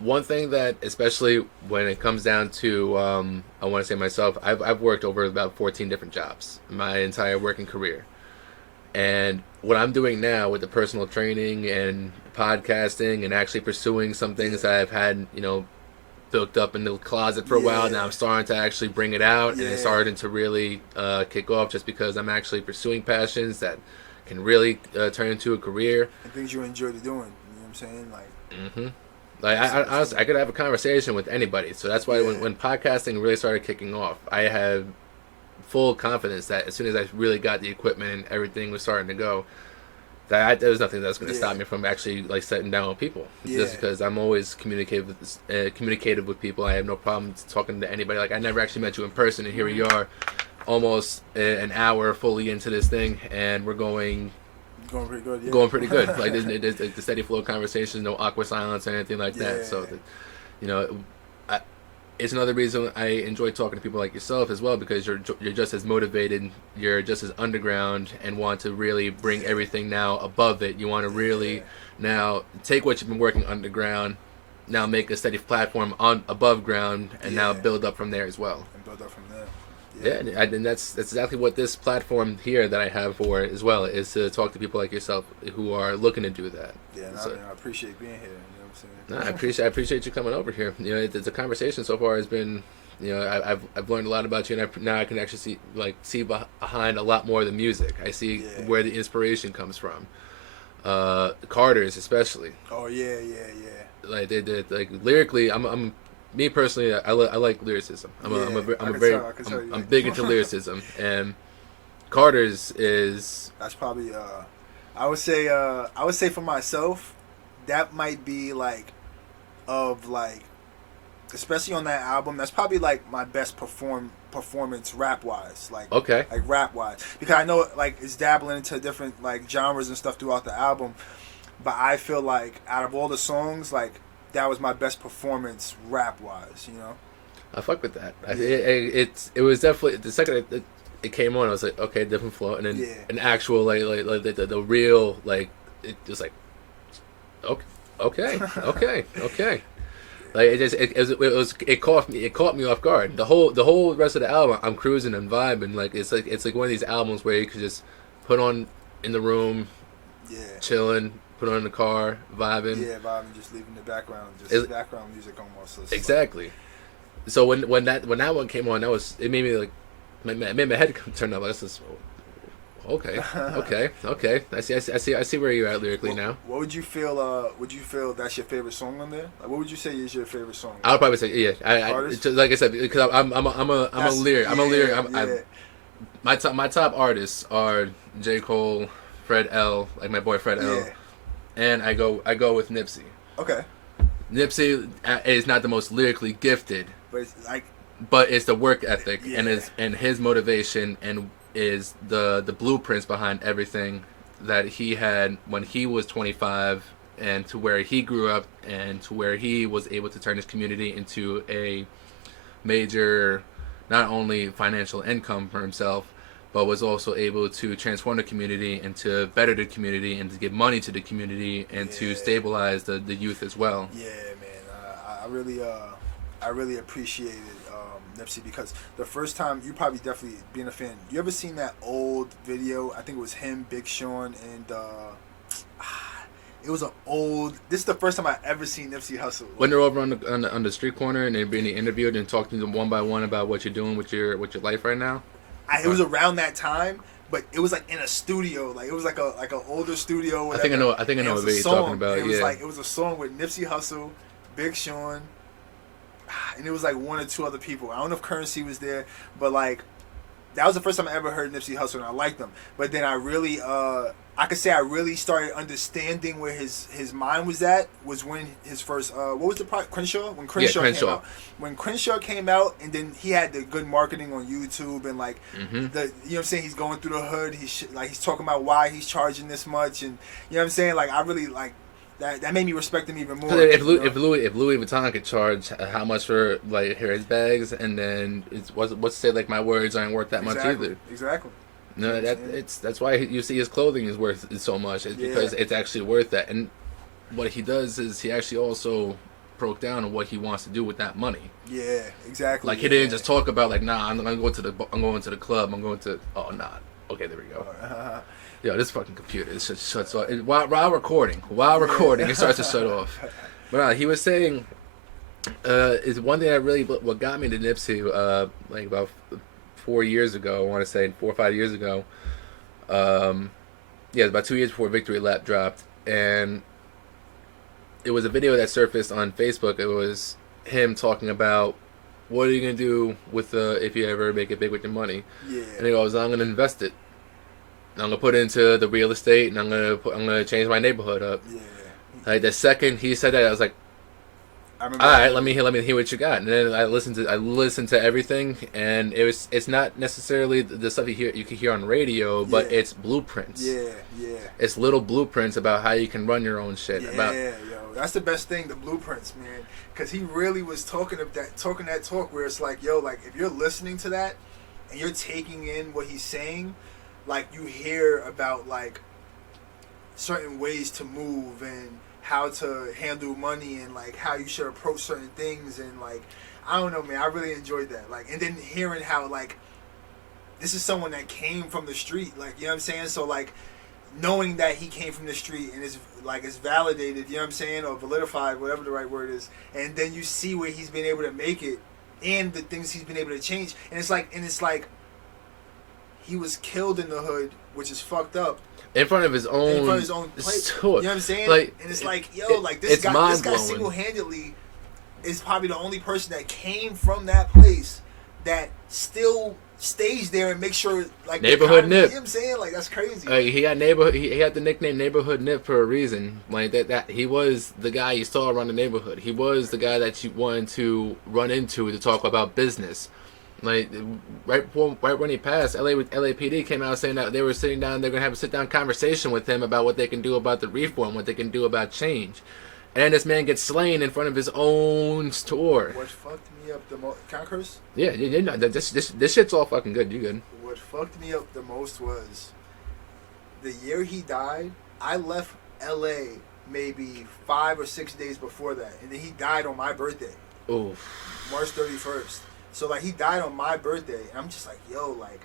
One thing that, especially when it comes down to, I want to say myself, I've worked over about 14 different jobs my entire working career. And what I'm doing now with the personal training and podcasting and actually pursuing some things that I've had, built up in the closet for a while. Now I'm starting to actually bring it out and it's starting to really kick off just because I'm actually pursuing passions that can really turn into a career. And things you enjoy doing, you know what I'm saying? Like, mm-hmm. Like I honestly, I could have a conversation with anybody. So that's why when podcasting really started kicking off, I had full confidence that as soon as I really got the equipment and everything was starting to go, that there was nothing that's going to stop me from actually like sitting down with people. Just because I'm always communicative with people. I have no problem talking to anybody. Like I never actually met you in person, and here we are, almost an hour fully into this thing, and we're going pretty good. Yeah. Going pretty good. Like there's the steady flow of conversations, no awkward silence or anything like that. So, it's another reason I enjoy talking to people like yourself as well, because you're just as motivated, you're just as underground, and want to really bring everything now above it. You want to really now take what you've been working underground, now make a steady platform on above ground, and now build up from there as well. And build up from there. Yeah, and that's exactly what this platform here that I have for as well is to talk to people like yourself who are looking to do that. Yeah, I appreciate being here. You know what I'm saying? No, I appreciate you coming over here. The conversation so far has been, I've learned a lot about you, and now I can actually see behind a lot more of the music. I see where the inspiration comes from. Carter's especially. Oh yeah. Like they like lyrically, I'm me personally, I like lyricism. I'm big into lyricism, and Carter's is. That's probably I would say for myself, that might be like of like, especially on that album, that's probably like my best performance rap wise, like Okay. like rap wise, because I know like it's dabbling into different like genres and stuff throughout the album, but I feel like out of all the songs, like that was my best performance rap wise, you know. I fuck with that. It was definitely the second it came on. I was like, okay, different flow, and then an actual like the real like it was like, okay. Like it caught me off guard. The whole rest of the album, I'm cruising and vibing. Like it's like one of these albums where you could just put on in the room, chilling, put on in the car, vibing. Yeah, vibing, just leaving the background, just background music almost. So exactly. Like, so when that one came on, it made me like, it made my head turn up. I was just, okay. I see where you're at lyrically now. What would you feel? Would you feel that's your favorite song on there? Like, what would you say is your favorite song? I would probably say like I said, because I'm a lyric. My top artists are J. Cole, Fred L, like my boy Fred L, and I go with Nipsey. Okay. Nipsey is not the most lyrically gifted, but it's the work ethic and his motivation and is the blueprints behind everything that he had when he was 25 and to where he grew up and to where he was able to turn his community into a major, not only financial income for himself, but was also able to transform the community and to better the community and to give money to the community and to stabilize the youth as well. Yeah, man. I really appreciated Nipsey, because the first time, you probably definitely being a fan, you ever seen that old video? I think it was him, Big Sean, and it was this is the first time I ever seen Nipsey Hussle. When they're over on the street corner and they're being interviewed and talking to them one by one about what you're doing with your life right now. It was around that time, but it was like in a studio, like it was like an older studio. Whatever. I think I know what you're talking about. It was a song with Nipsey Hussle, Big Sean, and it was like one or two other people. I don't know if Currency was there, but like that was the first time I ever heard Nipsey Hussle, and I liked him. But then I really, I could say I really started understanding where his mind was at was when his first, what was the part? Crenshaw? When Crenshaw came out. When Crenshaw came out, and then he had the good marketing on YouTube and like you know what I'm saying? He's going through the hood. He's talking about why he's charging this much, and you know what I'm saying? Like I really like. That made me respect him even more. If Louis Vuitton could charge how much for like his bags, and then what's to say like my words aren't worth that much either. Exactly. No, that's why you see his clothing is worth so much. It's because it's actually worth that. And what he does is he actually also broke down on what he wants to do with that money. Yeah, exactly. Like he didn't just talk about like, nah, I'm going to the club. I'm going to okay, there we go. Yo, this fucking computer shuts off while recording. It starts to shut off. But he was saying, is one thing that really what got me to Nipsey, like about 4 years ago. I want to say 4 or 5 years ago. About 2 years before Victory Lap dropped, and it was a video that surfaced on Facebook. It was him talking about what are you gonna do with if you ever make it big with your money. Yeah. And he goes, I'm gonna invest it. I'm gonna put it into the real estate, and I'm gonna change my neighborhood up. Yeah. Like the second he said that, I was like, all right, let me hear what you got. And then I listened to everything, and it's not necessarily the stuff you can hear on radio, but it's blueprints. Yeah. It's little blueprints about how you can run your own shit. Yo, that's the best thing, the blueprints, man. Because he really was talking that talk where it's like, yo, like if you're listening to that and you're taking in what he's saying. Like you hear about like certain ways to move and how to handle money and like how you should approach certain things, and like I don't know, man, I really enjoyed that. Like, and then hearing how like this is someone that came from the street, like, you know what I'm saying? So like knowing that he came from the street and it's validated, you know what I'm saying, or validified, whatever the right word is, and then you see where he's been able to make it and the things he's been able to change, and it's like he was killed in the hood, which is fucked up. In front of his own place. You know what I'm saying? Like, and it's like, yo, like this guy single-handedly is probably the only person that came from that place that still stays there and makes sure like Neighborhood you Nip. know what I'm saying? Like that's crazy. He got neighborhood. He had the nickname Neighborhood Nip for a reason. Like that he was the guy you saw around the neighborhood. He was the guy that you wanted to run into to talk about business. Like right when he passed, LAPD came out saying that they were sitting down. They're gonna have a sit down conversation with him about what they can do about the reform, what they can do about change. And this man gets slain in front of his own store. What fucked me up the most? Can I curse? Yeah, no, this shit's all fucking good. You good? What fucked me up the most was the year he died. I left LA maybe 5 or 6 days before that, and then he died on my birthday, Oh, March 31st. So like he died on my birthday, and I'm just like, yo, like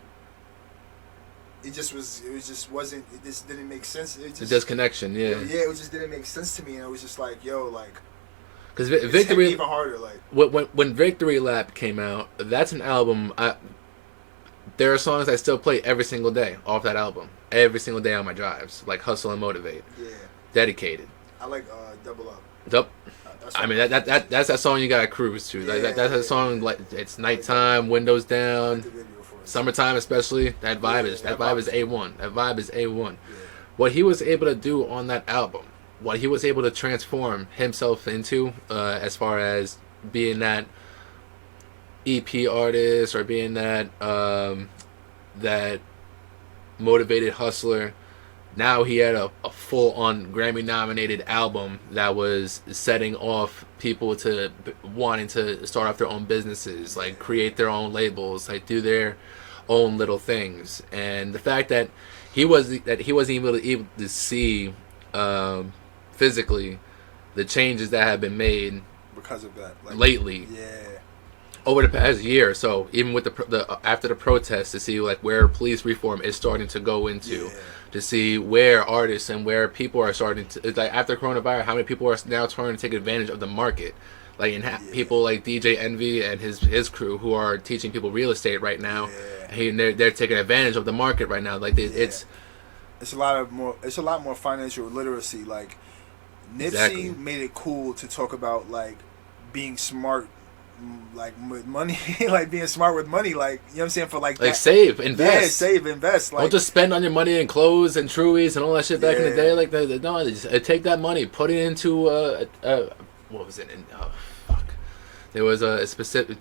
it just wasn't. It just didn't make sense. It the just disconnection. Yeah. yeah, it just didn't make sense to me, and it was just like, yo, like Because it hit me Victory, even harder. Like when Victory Lap came out, that's an album. There are songs I still play every single day off that album. Every single day on my drives, like Hustle and Motivate. yeah, Dedicated. I like Double Up. Yup. That's I mean that's that song you gotta cruise to. That's a song like it's nighttime, windows down, the video for it. summertime especially. That vibe is that A1. That vibe is A1. What he was able to do on that album, what he was able to transform himself into, as far as being that EP artist or being that that motivated hustler. Now he had a full-on Grammy-nominated album that was setting off people to wanting to start off their own businesses, like create their own labels, like do their own little things. And the fact that he wasn't even able to see physically the changes that have been made Because of that, like, lately yeah, over the past year or so, even with the after the protests, to see like where police reform is starting to go into. yeah. To see where artists and where people are starting to, like after coronavirus, how many people are now trying to take advantage of the market, like and people like DJ Envy and his crew who are teaching people real estate right now. They're taking advantage of the market right now. Like it's a lot more financial literacy. Like Nipsey Exactly. made it cool to talk about like being smart, like with money, like being smart with money. Like you know what I'm saying, for like that. save, invest. Yeah, save, invest. Like Don't just spend on your money in clothes and Truies and all that shit back in the Yeah. day. Like no, just, take that money, put it into what was it? There was a specific.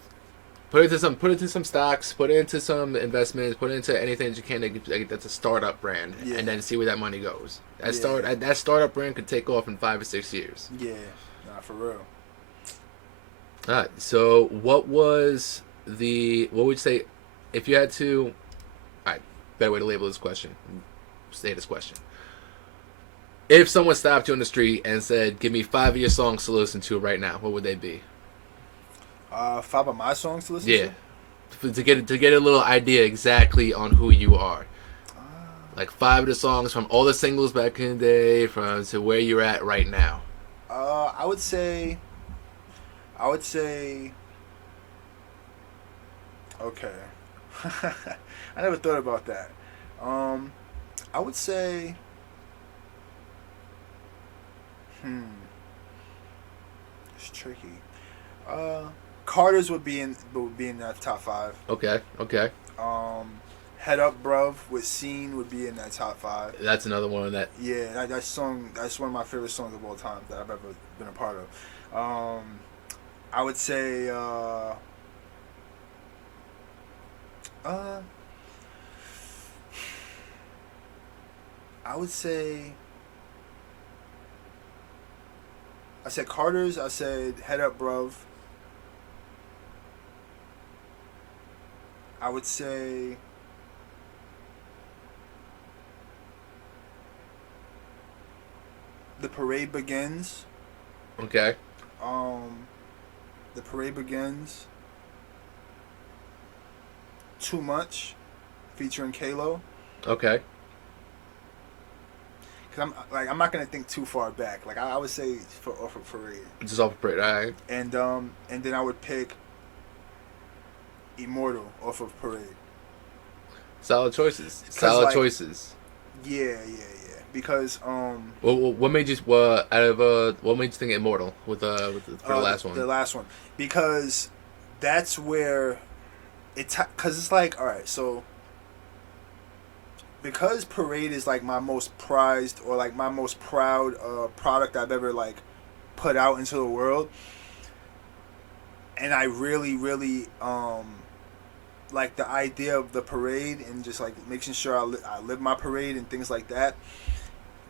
Put it into some stocks. Put it into some investments. Put it into anything that you can. That's a startup brand, Yeah. and then see where that money goes. Yeah. That startup brand could take off in 5 or 6 years. yeah, nah, for real. All right. So, what would you say if you had to? All right. Better way to label this question. Say this question. If someone stopped you on the street and said, "Give me 5 of your songs to listen to right now," what would they be? 5 of my songs to listen Yeah. to. To get a little idea exactly on who you are. Like 5 of the songs from all the singles back in the day, from to where you're at right now. I would say. Okay. I never thought about that. I would say. It's tricky. Carter's would be in that top 5. Okay. Head Up Bruv with Scene would be in that top 5. That's another one that. Yeah, that song, that's one of my favorite songs of all time that I've ever been a part of. I would say I said Carter's, I said Head Up Bruv. I would say The Parade Begins. Okay. The Parade Begins. Too Much, featuring Kalo. Okay. Cause I'm not gonna think too far back. Like I would say off of Parade. Just off of Parade. All right. And then I would pick Immortal off of Parade. Solid choices. Like, choices. Yeah. because What made you what made you think Immortal for the last one? The last one, because that's where because it's like, all right, so because Parade is like my most prized or like my most proud product I've ever like put out into the world, and I really really like the idea of the parade and just like making sure I live my parade and things like that,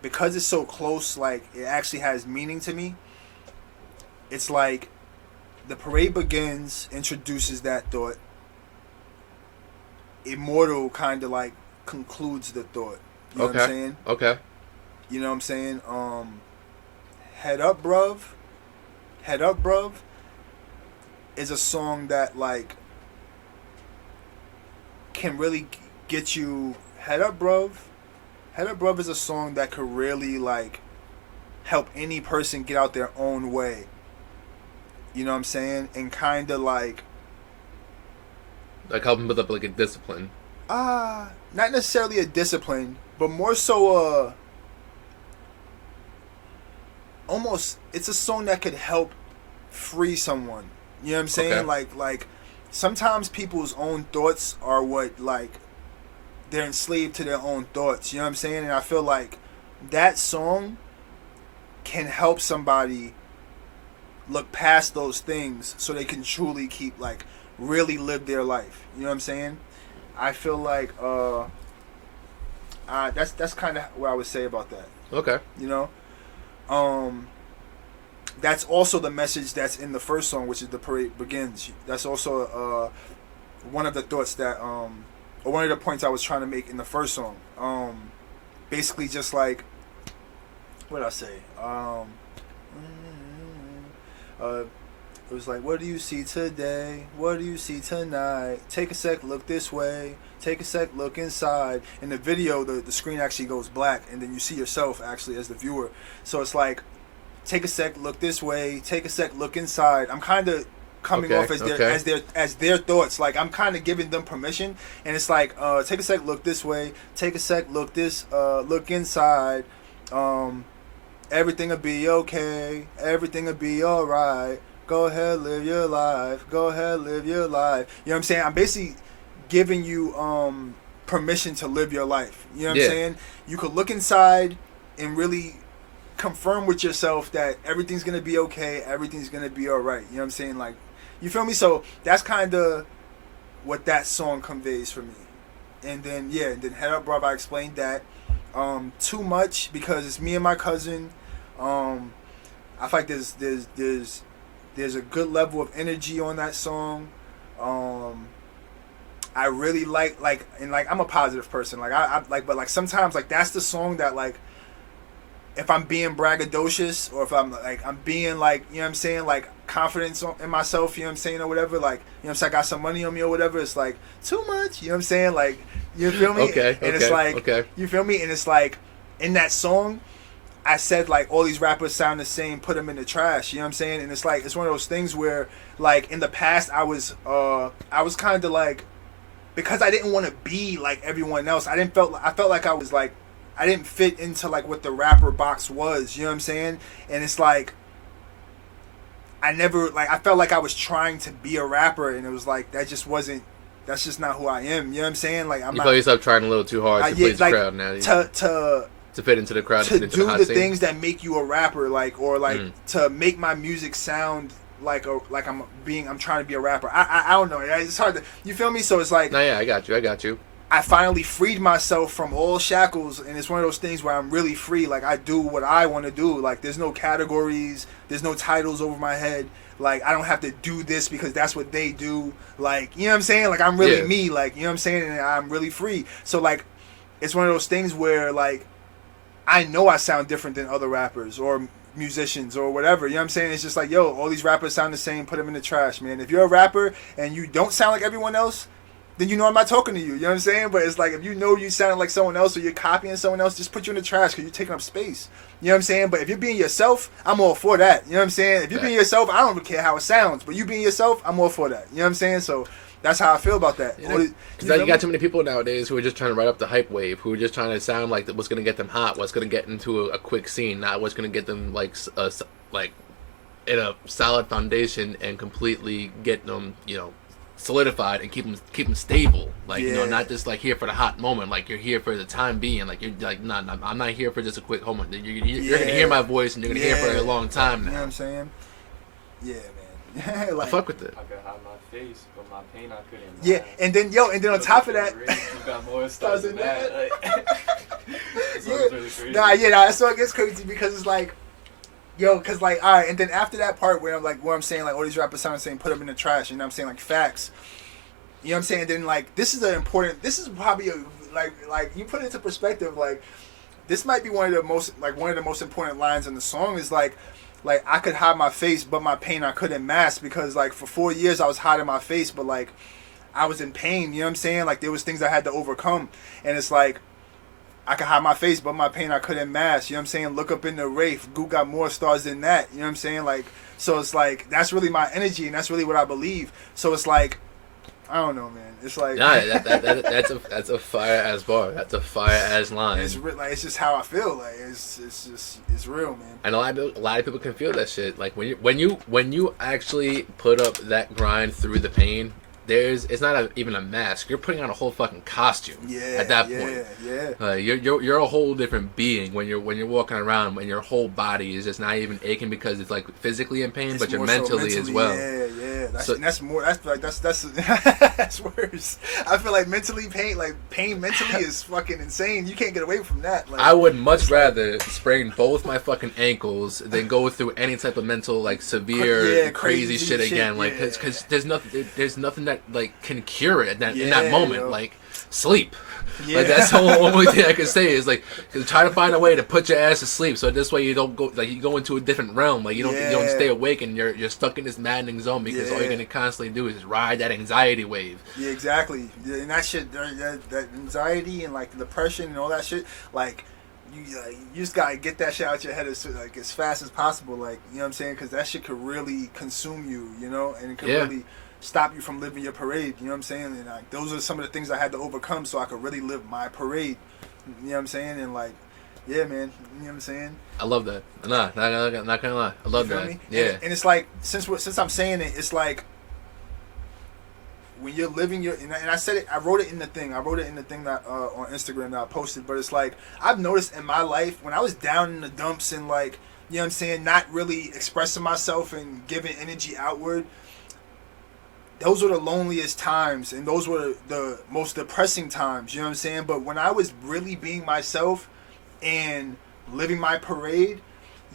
because it's so close, like it actually has meaning to me. It's like the parade begins, introduces that thought. Immortal kind of like concludes the thought. You know what I'm saying? Okay. You know what I'm saying? Head Up Bruv. Head Up Bruv is a song that like can really get you. Head Up Bruv. Head Up Bruv is a song that could really like help any person get out their own way. You know what I'm saying? And kind of like help them build up like a discipline. Not necessarily a discipline, but more so almost it's a song that could help free someone. You know what I'm saying? Okay. Like sometimes people's own thoughts are what like they're enslaved to their own thoughts. You know what I'm saying? And I feel like that song can help somebody look past those things so they can truly keep like really live their life. You know what I'm saying? I feel like that's kind of what I would say about that. Okay. You know, that's also the message that's in the first song, which is The Parade Begins. That's also one of the thoughts that or one of the points I was trying to make in the first song. Basically, just like what did I say? It was like, what do you see today? What do you see tonight? Take a sec, look this way. Take a sec, look inside. In the video, the screen actually goes black, and then you see yourself actually as the viewer. So it's like, take a sec, look this way. Take a sec, look inside. I'm kind of coming off as their thoughts. Like I'm kind of giving them permission, and it's like, take a sec, look this way. Take a sec, look look inside. Everything'll be okay. Everything'll be alright. Go ahead, live your life. Go ahead, live your life. You know what I'm saying? I'm basically giving you permission to live your life. You know what I'm saying? You could look inside and really confirm with yourself that everything's gonna be okay. Everything's gonna be all right. You know what I'm saying? Like, you feel me? So that's kind of what that song conveys for me. And then Head Up Bruv, I explained that. Too much because it's me and my cousin. I feel like there's a good level of energy on that song. I really like I'm a positive person. Like I like, but like sometimes like that's the song that like if I'm being braggadocious or if I'm being like, you know what I'm saying, like confidence in myself, you know what I'm saying, or whatever, like, you know what I'm saying, I got some money on me or whatever, it's like too much, you know what I'm saying, like, you feel me? It's like, you feel me? And it's like in that song I said like all these rappers sound the same, put them in the trash, you know what I'm saying? And it's like, it's one of those things where like in the past I was kind of like, because I didn't want to be like everyone else, I felt like I was like, I didn't fit into like what the rapper box was, you know what I'm saying? And it's like I felt like I was trying to be a rapper, and it was like that's just not who I am, you know what I'm saying? Like you feel yourself trying a little too hard to please the crowd now. To fit into the crowd, to do the things that make you a rapper, like, or like to make my music sound like I'm trying to be a rapper. I don't know. It's hard to, you feel me? So it's like, no, yeah, I got you. I finally freed myself from all shackles, and it's one of those things where I'm really free. Like I do what I want to do. Like there's no categories, there's no titles over my head. Like I don't have to do this because that's what they do. Like, you know what I'm saying? Like I'm really me. Like, you know what I'm saying? And I'm really free. So like, it's one of those things where like I know I sound different than other rappers or musicians or whatever, you know what I'm saying? It's just like, yo, all these rappers sound the same, put them in the trash, man. If you're a rapper and you don't sound like everyone else, then you know I'm not talking to you, you know what I'm saying? But it's like, if you know you sound like someone else or you're copying someone else, just put you in the trash because you're taking up space, you know what I'm saying? But if you're being yourself, I'm all for that, you know what I'm saying? If you're being yourself, I don't care how it sounds, but you being yourself, I'm all for that, you know what I'm saying? So That's how I feel about that. Because you got too many people nowadays who are just trying to ride up the hype wave, who are just trying to sound like what's going to get them hot, what's going to get into a quick scene, not what's going to get them like in a solid foundation and completely get them, solidified and keep them stable. Like, not just like here for the hot moment. Like, you're here for the time being. Like, you're like, nah, I'm not here for just a quick moment. You're gonna hear my voice and you're gonna hear for a long time now. You know what I'm saying? Yeah, man. Like, I fuck with it. I could hide my face, but my pain I couldn't. Yeah, and then on top of that, you got more stars than that. Really crazy. Nah, so it gets crazy because it's like, cause like, all right, and then after that part where I'm saying like all these rappers sound saying put them in the trash, you know what I'm saying, like facts, you know what I'm saying. Then like this is probably like you put it into perspective, like this might be one of the most important lines in the song is like I could hide my face, but my pain I couldn't mask, because like for 4 years I was hiding my face, but like I was in pain, you know what I'm saying, like there was things I had to overcome, and it's like I could hide my face, but my pain I couldn't mask. You know what I'm saying? Look up in the Wraith. Goo got more stars than that. You know what I'm saying? Like, so it's like, that's really my energy, and that's really what I believe. So it's like, I don't know, man. It's like... Nah, that's a fire-ass bar. That's a fire-ass line. It's just how I feel. Like, it's real, man. And a lot of people can feel that shit. Like, when you actually put up that grind through the pain... It's not even a mask. You're putting on a whole fucking costume. Yeah. At that point. Yeah. You're a whole different being when you're walking around, and your whole body is just not even aching because it's like physically in pain, but you're mentally as well. Yeah. That's worse. I feel like pain mentally is fucking insane. You can't get away from that. Like, I would much rather sprain both my fucking ankles than go through any type of mental like severe crazy shit again. Like because there's nothing that like can cure it in that moment. Like sleep. Like that's the only thing I can say is like try to find a way to put your ass to sleep, so this way you don't go you go into a different realm. Like you don't stay awake and you're stuck in this maddening zone, because all you're gonna constantly do is ride that anxiety wave. Yeah, exactly. And that shit, that anxiety and like depression and all that shit, like you just gotta get that shit out your head as fast as possible. Like, you know what I'm saying? Because that shit could really consume you, and it could really stop you from living your parade, you know what I'm saying? And like those are some of the things I had to overcome so I could really live my parade, you know what I'm saying? And like, yeah, man, you know what I'm saying? I love that. Not gonna lie, I love that. Me? Yeah. And it's like since I'm saying it, it's like when you're living your, and I said it, I wrote it in the thing that on Instagram that I posted, but it's like I've noticed in my life when I was down in the dumps and like, you know what I'm saying, not really expressing myself and giving energy outward. Those were the loneliest times, and those were the most depressing times, you know what I'm saying? But when I was really being myself and living my parade,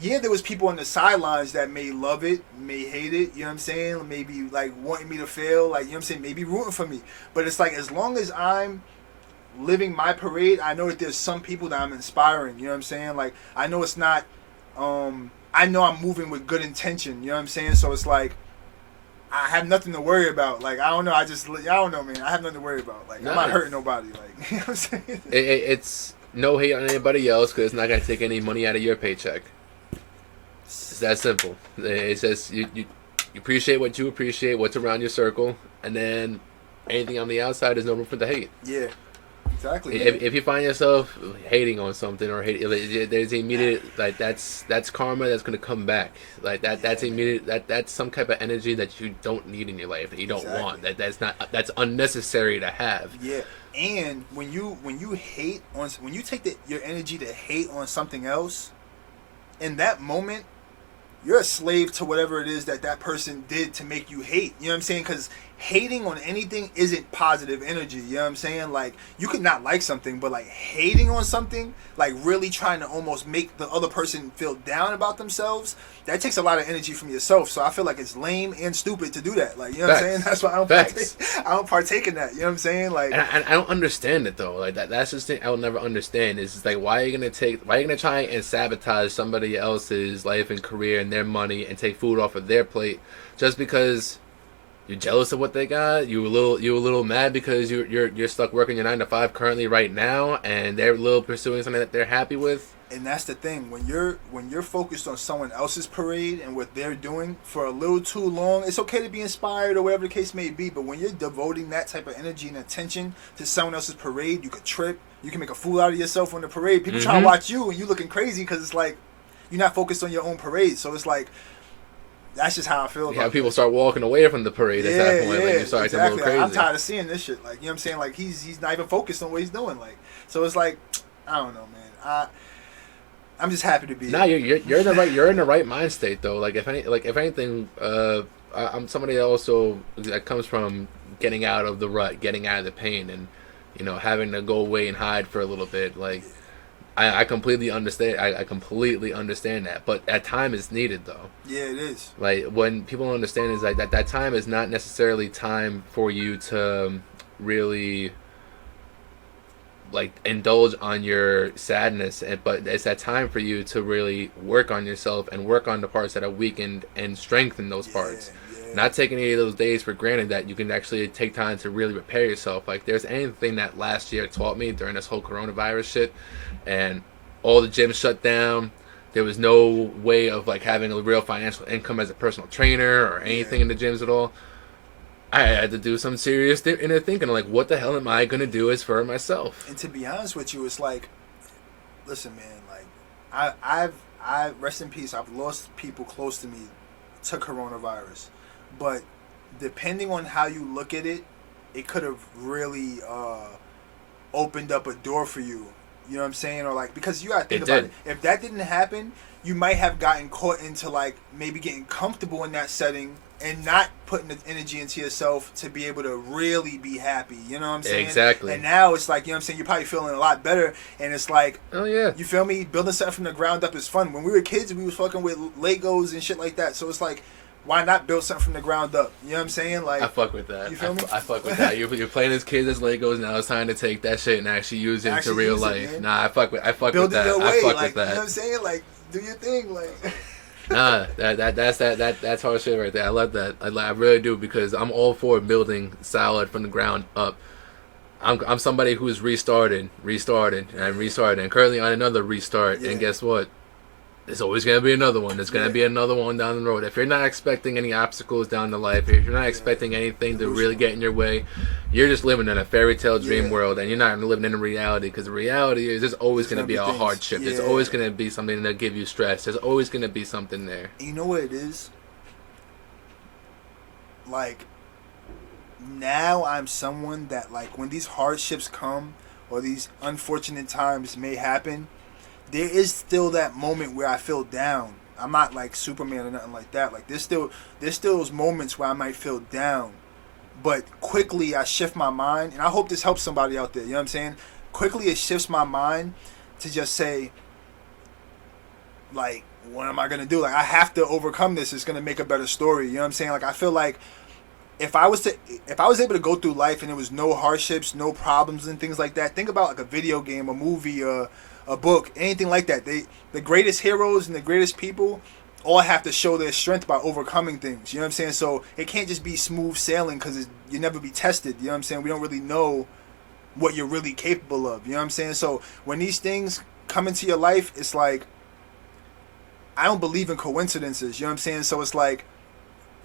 there was people on the sidelines that may love it, may hate it, you know what I'm saying? Maybe like wanting me to fail, like, you know what I'm saying? Maybe rooting for me. But it's like as long as I'm living my parade, I know that there's some people that I'm inspiring, you know what I'm saying? Like, I know it's not, I know I'm moving with good intention, you know what I'm saying? So it's like, I have nothing to worry about. Like, I don't know. I don't know, man. I have nothing to worry about. Like, I'm not hurting nobody. Like, you know what I'm saying? It's no hate on anybody else, because it's not going to take any money out of your paycheck. It's that simple. It's just you appreciate what you appreciate, what's around your circle, and then anything on the outside, there's no room for the hate. Yeah. Exactly. If you find yourself hating on something or there's immediate that's karma that's gonna come back. Like that's immediate. That's some type of energy that you don't need in your life, that you don't want. That's unnecessary to have. Yeah. And when you hate on, when you take your energy to hate on something else, in that moment, you're a slave to whatever it is that person did to make you hate. You know what I'm saying? Because hating on anything isn't positive energy. You know what I'm saying? Like, you could not like something, but like hating on something, like really trying to almost make the other person feel down about themselves, that takes a lot of energy from yourself. So I feel like it's lame and stupid to do that. Like, you know what I'm saying? That's why I don't partake in that. You know what I'm saying? Like, and I don't understand it though. Like that's just the thing I will never understand. Is like, why are you gonna try and sabotage somebody else's life and career and their money and take food off of their plate just because you're jealous of what they got? You a little mad because you're stuck working your 9 to 5 currently right now, and they're pursuing something that they're happy with. And that's the thing, when you're focused on someone else's parade and what they're doing for a little too long, it's okay to be inspired or whatever the case may be, but when you're devoting that type of energy and attention to someone else's parade, you could trip, you can make a fool out of yourself on the parade. People try to watch you and you looking crazy because it's like you're not focused on your own parade. So it's like, that's just how I feel about people start walking away from the parade at that point. Like, you start acting a little crazy. I'm tired of seeing this shit. Like, you know what I'm saying? Like, he's not even focused on what he's doing. Like, so it's like, I don't know, man. I'm just happy to be. Nah, you're in the right mind state though. Like if anything, I'm somebody that also that comes from getting out of the rut, getting out of the pain, and having to go away and hide for a little bit. Like I completely understand. I completely understand that, but that time is needed though. Yeah, it is. Like when people don't understand is like that time is not necessarily time for you to really like indulge on your sadness, but it's that time for you to really work on yourself and work on the parts that are weakened and strengthen those parts. Not taking any of those days for granted that you can actually take time to really repair yourself. Like there's anything that last year taught me during this whole coronavirus shit and all the gyms shut down, there was no way of like having a real financial income as a personal trainer or anything in the gyms at all. I had to do some serious inner thinking, like, what the hell am I going to do as for myself? And to be honest with you, it's like, listen, man, like, I rest in peace, I've lost people close to me to coronavirus. But depending on how you look at it, it could have really opened up a door for you. You know what I'm saying? Or like, because you got to think about it. If that didn't happen, you might have gotten caught into like maybe getting comfortable in that setting and not putting the energy into yourself to be able to really be happy. You know what I'm saying? Exactly. And now it's like, you know what I'm saying, you're probably feeling a lot better. And it's like, oh yeah, you feel me? Building something from the ground up is fun. When we were kids, we was fucking with Legos and shit like that. So it's like, why not build something from the ground up? You know what I'm saying? Like, I fuck with that. You feel me? I fuck with that. You're playing as kids as Legos. Now it's time to take that shit and actually use it into real life. Nah, I fuck with that. Build it your way. I fuck like, with that. You know what I'm saying? Like, do your thing. Like. Nah, that's hard shit right there. I love that. I really do, because I'm all for building solid from the ground up. I'm somebody who's restarted, and currently on another restart. Yeah. And guess what? There's always gonna be another one. There's gonna be another one down the road. If you're not expecting any obstacles down the life, if you're not expecting anything to really get in your way, you're just living in a fairy tale dream world, and you're not living in a reality. Because the reality is, there's always gonna be a hardship. There's always gonna be something that give you stress. There's always gonna be something there. You know what it is? Like, now I'm someone that, like, when these hardships come or these unfortunate times may happen, there is still that moment where I feel down. I'm not like Superman or nothing like that. Like, there's still those moments where I might feel down, but quickly I shift my mind, and I hope this helps somebody out there. You know what I'm saying? Quickly it shifts my mind to just say, like, what am I gonna do? Like, I have to overcome this. It's gonna make a better story. You know what I'm saying? Like, I feel like if I was able to go through life and there was no hardships, no problems and things like that. Think about like a video game, a movie, a book, anything like that. The greatest heroes and the greatest people all have to show their strength by overcoming things. You know what I'm saying? So it can't just be smooth sailing, because you never be tested. You know what I'm saying? We don't really know what you're really capable of. You know what I'm saying? So when these things come into your life, it's like, I don't believe in coincidences. You know what I'm saying? So it's like,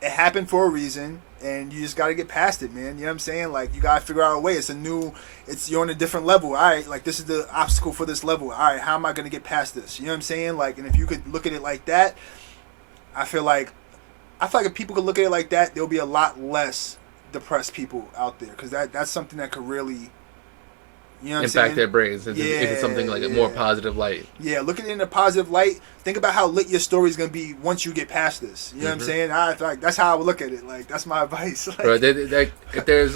it happened for a reason, and you just got to get past it, man. You know what I'm saying? Like, you got to figure out a way. You're on a different level. All right, like, this is the obstacle for this level. All right, how am I going to get past this? You know what I'm saying? Like, and if you could look at it like that, I feel like if people could look at it like that, there'll be a lot less depressed people out there, because that's something that could really, you know what I'm saying? Impact their brains into something like a more positive light. Yeah, look at it in a positive light. Think about how lit your story's gonna be once you get past this. You know what I'm saying? Like, that's how I would look at it. Like, that's my advice. Like, bro, if there's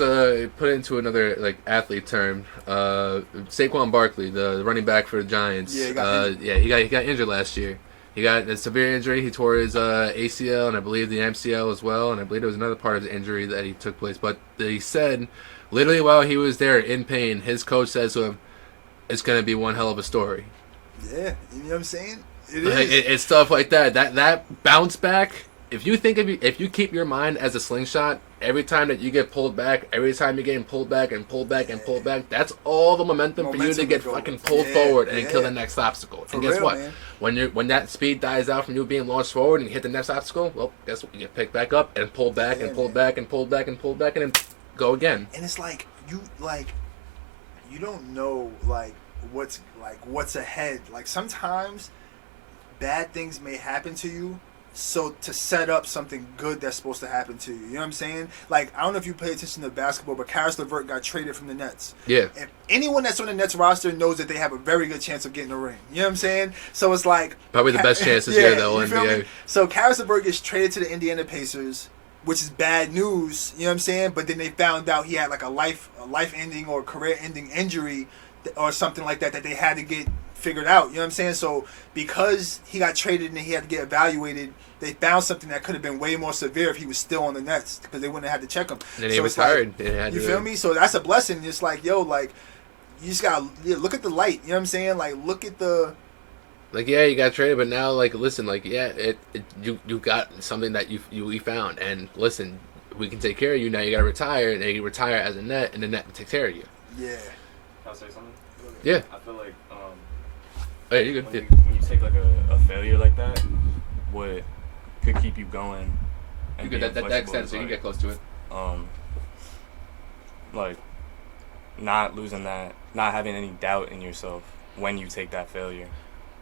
put into another like athlete term, Saquon Barkley, the running back for the Giants. Yeah, he got injured last year. He got a severe injury. He tore his ACL and I believe the MCL as well. And I believe there was another part of the injury that he took place. But he said, literally while he was there in pain, his coach says to him, "It's gonna be one hell of a story." Yeah, you know what I'm saying? It's stuff like that. That bounce back. If you keep your mind as a slingshot, every time that you get pulled back, every time you're getting pulled back and pulled back and pulled back, that's all the momentum for you to get fucking pulled forward and kill the next obstacle. For and guess real, what? Man. When that speed dies out from you being launched forward and you hit the next obstacle, well, guess what? You get picked back up and pulled back and pulled back and pulled back and pulled back and then go again. And it's like you don't know what's ahead. Like sometimes bad things may happen to you, so to set up something good that's supposed to happen to you. You know what I'm saying? Like, I don't know if you pay attention to basketball, but Karis LeVert got traded from the Nets. Yeah. And anyone that's on the Nets roster knows that they have a very good chance of getting a ring. You know what I'm saying? So it's like probably the best chance this year, though, you feel NBA. me? So Karis LeVert gets traded to the Indiana Pacers, which is bad news. You know what I'm saying? But then they found out he had like a life-ending or career-ending injury or something like that they had to get figured out. You know what I'm saying? So because he got traded and he had to get evaluated, they found something that could have been way more severe if he was still on the Nets, because they wouldn't have had to check him. And he was tired. You feel me? So that's a blessing. It's like, yo, like, you just gotta look at the light. You know what I'm saying? Like, look at the... Like, yeah, you got traded, but now, like, listen, like, yeah, you got something that you found, and listen, we can take care of you. Now you gotta retire, and then you retire as a Net, and the Net takes care of you. Yeah. Can I say something? Yeah. I feel like Hey, you when, good? when you take like a failure like that, what could keep you going? You could that extends, so you can get close to it. Like not losing that, not having any doubt in yourself when you take that failure.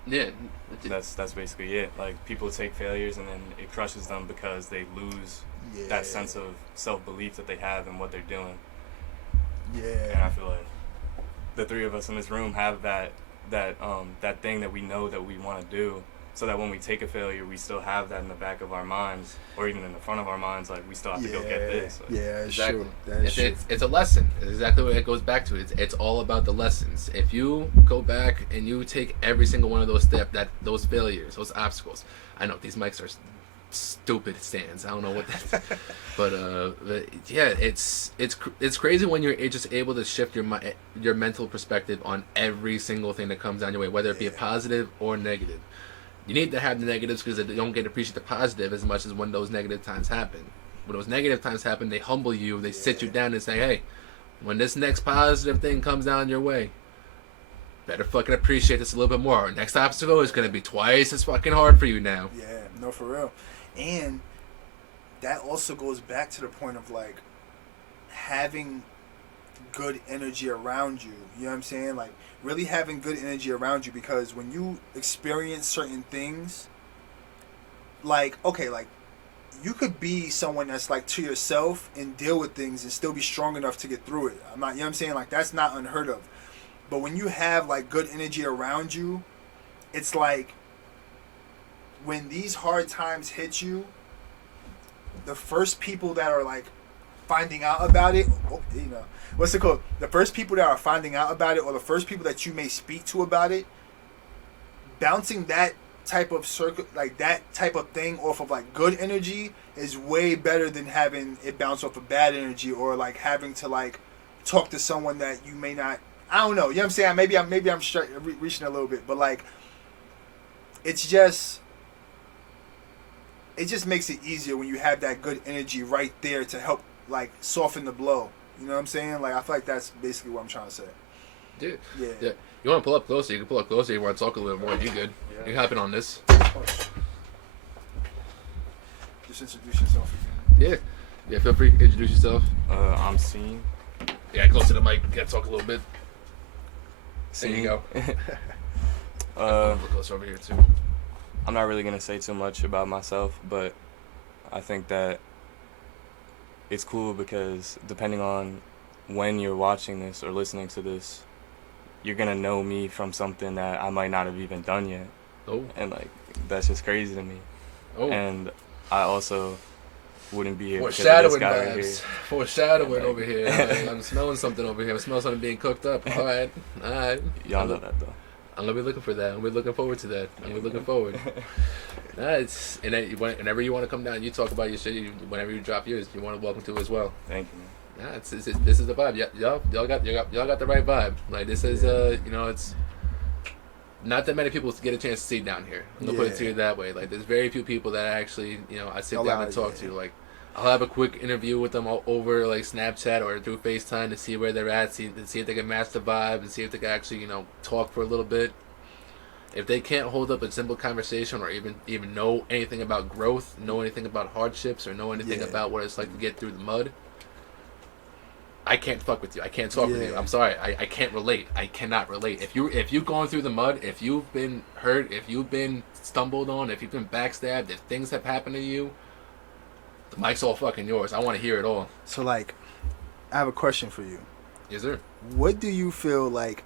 Yeah. That's basically it. Like, people take failures and then it crushes them because they lose that sense of self-belief that they have in what they're doing. Yeah. And I feel like the three of us in this room have that thing that we know that we want to do, so that when we take a failure, we still have that in the back of our minds, or even in the front of our minds, like, we still have to go get this. Like, yeah, exactly. True. That is true. It's a lesson. It's exactly what it goes back to. It's all about the lessons. If you go back and you take every single one of those those failures, those obstacles. I know these mics are stupid stands. I don't know what that is. but yeah, it's crazy when you're just able to shift your mental perspective on every single thing that comes down your way, whether it be a positive or negative. You need to have the negatives because they don't get to appreciate the positive as much as when those negative times happen. When those negative times happen, they humble you. They sit you down and say, hey, when this next positive thing comes down your way, better fucking appreciate this a little bit more. Our next obstacle is going to be twice as fucking hard for you now. Yeah, no, for real. And that also goes back to the point of, like, having good energy around you. You know what I'm saying? Like, really having good energy around you, because when you experience certain things, like, okay, like, you could be someone that's, like, to yourself and deal with things and still be strong enough to get through it. I'm not, you know what I'm saying? Like, that's not unheard of. But when you have, like, good energy around you, it's like, when these hard times hit you, the first people that are, like, finding out about it, you know, what's it called? The first people that are finding out about it, or the first people that you may speak to about it, bouncing that type of circle, like that type of thing off of, like, good energy is way better than having it bounce off of bad energy, or, like, having to, like, talk to someone that you may not, I don't know, you know what I'm saying? Maybe I'm reaching a little bit, but, like, it just makes it easier when you have that good energy right there to help, like, soften the blow. You know what I'm saying? Like, I feel like that's basically what I'm trying to say. Dude. Yeah. You want to pull up closer? You can pull up closer. You want to talk a little more? You good? Yeah. You can hop in on this. Just introduce yourself again. Yeah. Feel free to introduce yourself. I'm Scene. Yeah, close to the mic. Gotta talk a little bit. There you go. Look closer over here too. I'm not really gonna say too much about myself, but I think that it's cool because depending on when you're watching this or listening to this, you're gonna know me from something that I might not have even done yet. Oh. And, like, that's just crazy to me. Oh. And I also wouldn't be here because of Foreshadowing this guy vibes. right here. Foreshadowing over here. I'm smelling something over here. I smell something being cooked up. All right. Y'all know that, though. I'm gonna be looking for that. We're looking forward to that. We're looking forward. Nice. And then whenever you want to come down, you talk about your shit. Whenever you drop yours, you want to welcome to as well. Thank you, man. This is the vibe. Y'all got the right vibe. Like, this is it's not that many people get a chance to sit down here. I'm gonna put it to you that way. Like, there's very few people that actually I sit down and talk to. Like, I'll have a quick interview with them over like Snapchat or through FaceTime to see where they're at, see if they can match the vibe, and see if they can actually talk for a little bit. If they can't hold up a simple conversation or even know anything about growth, know anything about hardships, or know anything about what it's like to get through the mud, I can't fuck with you. I can't talk with you. I'm sorry. I can't relate. I cannot relate. If you've gone through the mud, if you've been hurt, if you've been stumbled on, if you've been backstabbed, if things have happened to you, the mic's all fucking yours. I want to hear it all. So, like, I have a question for you. Yes, sir. What do you feel like?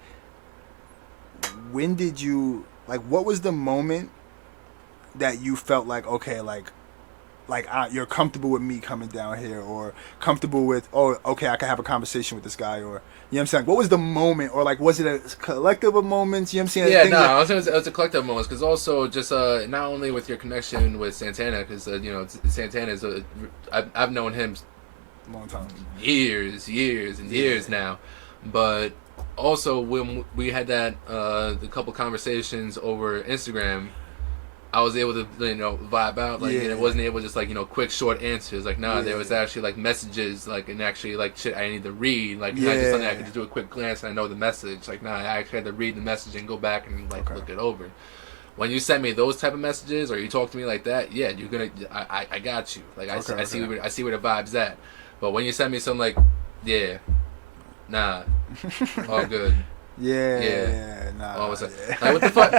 When did you like? What was the moment that you felt like, okay, you're comfortable with me coming down here, or comfortable with, oh, okay, I can have a conversation with this guy, or, you know what I'm saying? What was the moment, or like, was it a collective of moments? You know what I'm saying? Yeah, no, I was saying it was a collective of moments, because also just not only with your connection with Santana, because Santana is I've known him long time, years and years now, but also when we had that the couple conversations over Instagram, I was able to vibe out, like, and it wasn't able to just like quick short answers, like there was actually like messages, like, and actually like shit I need to read, like not just something I could just do a quick glance and I know the message, like I actually had to read the message and go back and like look it over. When you send me those type of messages or you talk to me like that, yeah, you're gonna I got you, like I see where the vibe's at. But when you send me some like, all good. Nah. Like, what the fuck?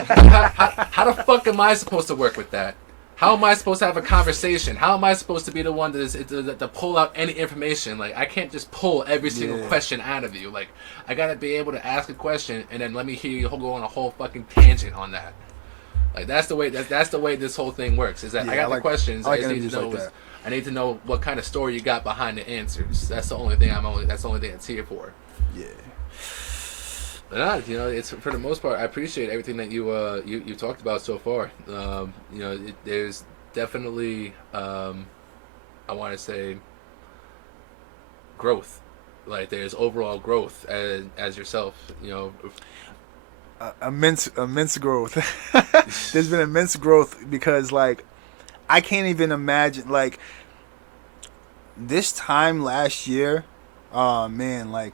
How the fuck am I supposed to work with that? How am I supposed to have a conversation? How am I supposed to be the one to pull out any information? Like, I can't just pull every single question out of you. Like, I gotta be able to ask a question and then let me hear you go on a whole fucking tangent on that. Like, that's the way this whole thing works. Is that I got the questions. I need to know. I need to know what kind of story you got behind the answers. That's the only thing that's the only thing it's here for. Yeah. But not, it's for the most part. I appreciate everything that you talked about so far. There's definitely I want to say growth. Like, there's overall growth as yourself. Immense growth. There's been immense growth because, like, I can't even imagine, like, this time last year. Oh man, like,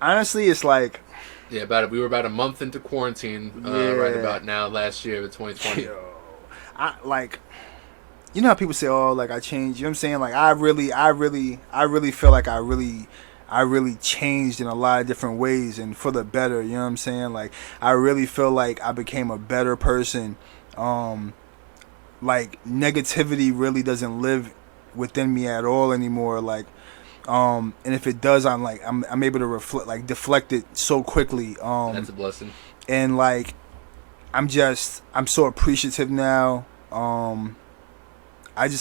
honestly, it's like, we were about a month into quarantine, right about now, last year of 2020. Yo, I like, how people say, oh, like, I changed. You know what I'm saying? Like, I really feel like I really changed in a lot of different ways and for the better. You know what I'm saying? Like, I really feel like I became a better person. Like, negativity really doesn't live within me at all anymore. Like, and if it does, I'm able to deflect it so quickly. That's a blessing. And like, I'm so appreciative now. I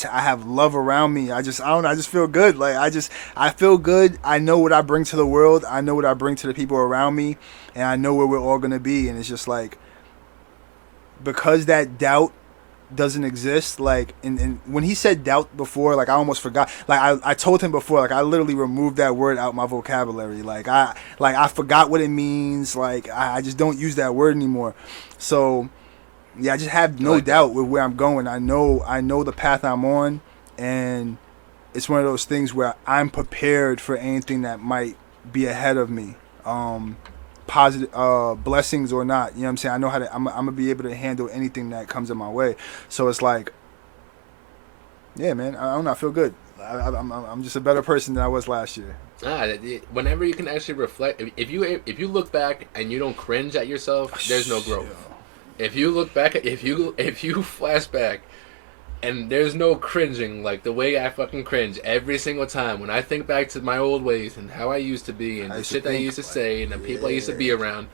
have love around me. I just feel good. Like, I feel good. I know what I bring to the world. I know what I bring to the people around me, and I know where we're all gonna be. And it's just like, because that doubt doesn't exist, like, and when he said doubt before, like, I almost forgot. Like, I told him before, like, I literally removed that word out my vocabulary. Like, I forgot what it means. Like, I just don't use that word anymore. So yeah, I just have no doubt with where I'm going. I know the path I'm on, and it's one of those things where I'm prepared for anything that might be ahead of me. Positive blessings or not, you know what I'm saying? I know how to. I'm gonna be able to handle anything that comes in my way. So it's like, yeah, man. I don't know. I feel good. I'm just a better person than I was last year. Whenever you can actually reflect, if you look back and you don't cringe at yourself, there's no growth. If you look back, if you flash back, and there's no cringing, like the way I fucking cringe every single time when I think back to my old ways and how I used to be and the shit that I used to say and the people I used to be around.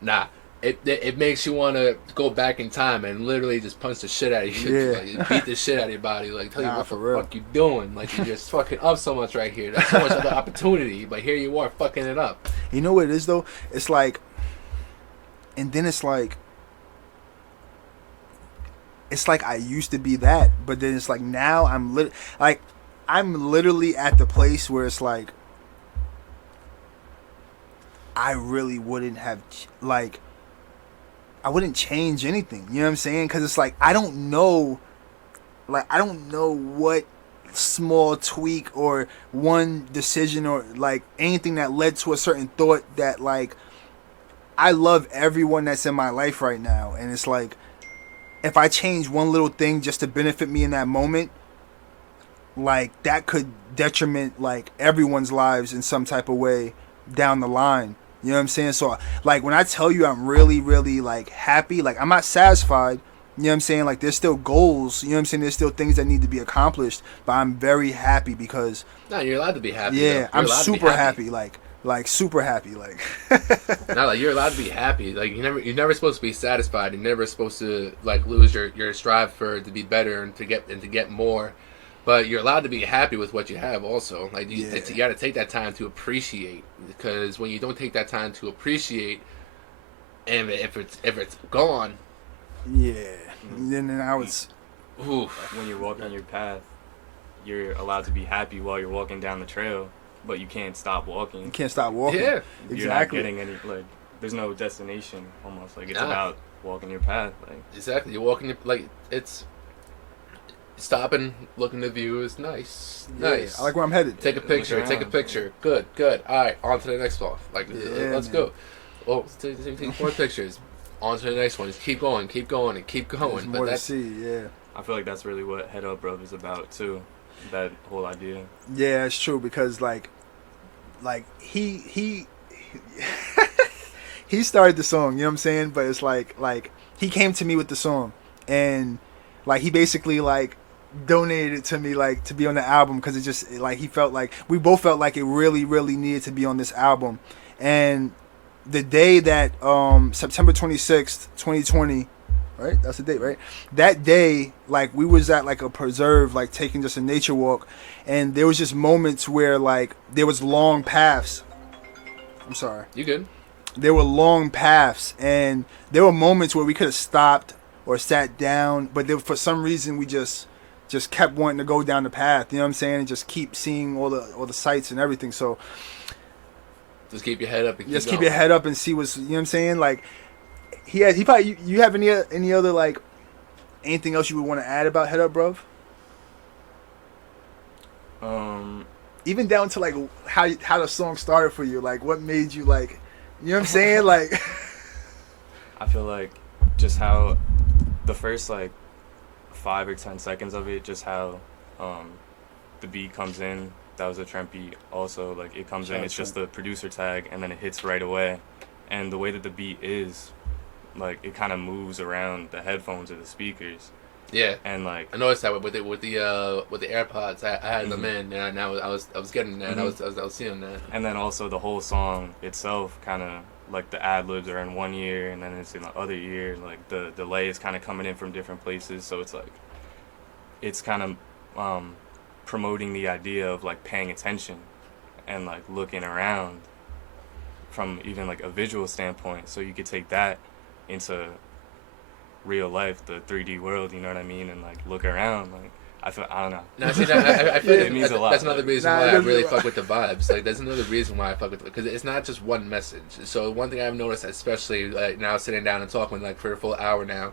Nah, it makes you want to go back in time and literally just punch the shit out of you, like, beat the shit out of your body, like tell you what the fuck you doing, like you're just fucking up so much right here. There's so much other opportunity, but here you are fucking it up. You know what it is though? It's like, and then it's like I used to be that, but then it's like now I'm literally at the place where it's like I really wouldn't have, like, I wouldn't change anything. You know what I'm saying? Because it's like I don't know like I don't know what small tweak or one decision or like anything that led to a certain thought that like I love everyone that's in my life right now, and it's like if I change one little thing just to benefit me in that moment, like that could detriment like everyone's lives in some type of way down the line. You know what I'm saying? So like when I tell you I'm really, really like happy, like I'm not satisfied. You know what I'm saying? Like there's still goals. You know what I'm saying? There's still things that need to be accomplished. But I'm very happy because No, you're allowed to be happy. yeah, Though. You're I'm allowed to be super happy. Like super happy. Like No, like you're allowed to be happy. Like you're never supposed to be satisfied. You're never supposed to like lose your strive for to be better and to get more. But you're allowed to be happy with what you have. Also, like you got to take that time to appreciate, because when you don't take that time to appreciate, and if it's gone, yeah. And then I was. Oof. When you're walking your path, you're allowed to be happy while you're walking down the trail, but you can't stop walking. You can't stop walking. Yeah, You're exactly. not getting any like. There's no destination. Almost like it's Nah. about walking your path. Like Exactly. You're walking like it's stopping, looking at the view is nice. Yeah, Nice. I like where I'm headed. Take a picture. Look Take a around. Good. Good. All right. On to the next one. Like, Yeah, let's man. go. Well, take more pictures. On to the next one. Just keep going, and keep going. There's more to see. Yeah. I feel like that's really what Head Up Bruv is about too. That whole idea. Yeah, it's true because like he he started the song, you know what I'm saying? But it's like he came to me with the song, and like he basically like donated it to me like to be on the album because it just like he felt like we both felt like it really needed to be on this album. And the day that September 26th 2020, right, that's the date, right, that day like we was at like a preserve like taking just a nature walk, and there was just moments where like there was long paths. I'm sorry. You good? There were long paths, and there were moments where we could have stopped or sat down, but there, for some reason we just kept wanting to go down the path, you know what I'm saying, and just keep seeing all the sights and everything. So Just keep your head up and keep just going. keep your head up and see what's, you know what I'm saying. Like he probably, you have any other like anything else you would want to add about Head Up Bruv? Even down to like how the song started for you, like what made you like, you know what I'm saying, like. I feel like just how the first like 5 or 10 seconds of it, just how the beat comes in. That was a Trent beat. Also, like it comes in, it's just the producer tag, and then it hits right away. And the way that the beat is, like it kind of moves around the headphones or the speakers. Yeah. And like I noticed that with the AirPods, I had them in, and I was getting that, and I was seeing that. And then also the whole song itself, kind of like the ad libs are in one ear, and then it's in the other ear. Like the delay is kind of coming in from different places, so it's like it's kind of promoting the idea of like paying attention and like looking around from even like a visual standpoint. So you could take that into real life, the 3D world, you know what I mean, and like look around. Like I don't know. No, see, I feel It means a lot. That's another reason Nah, why it I doesn't really mean a fuck with the vibes. Like, that's another reason why I fuck with it, because it's not just one message. So one thing I've noticed, especially like now sitting down and talking like for a full hour now,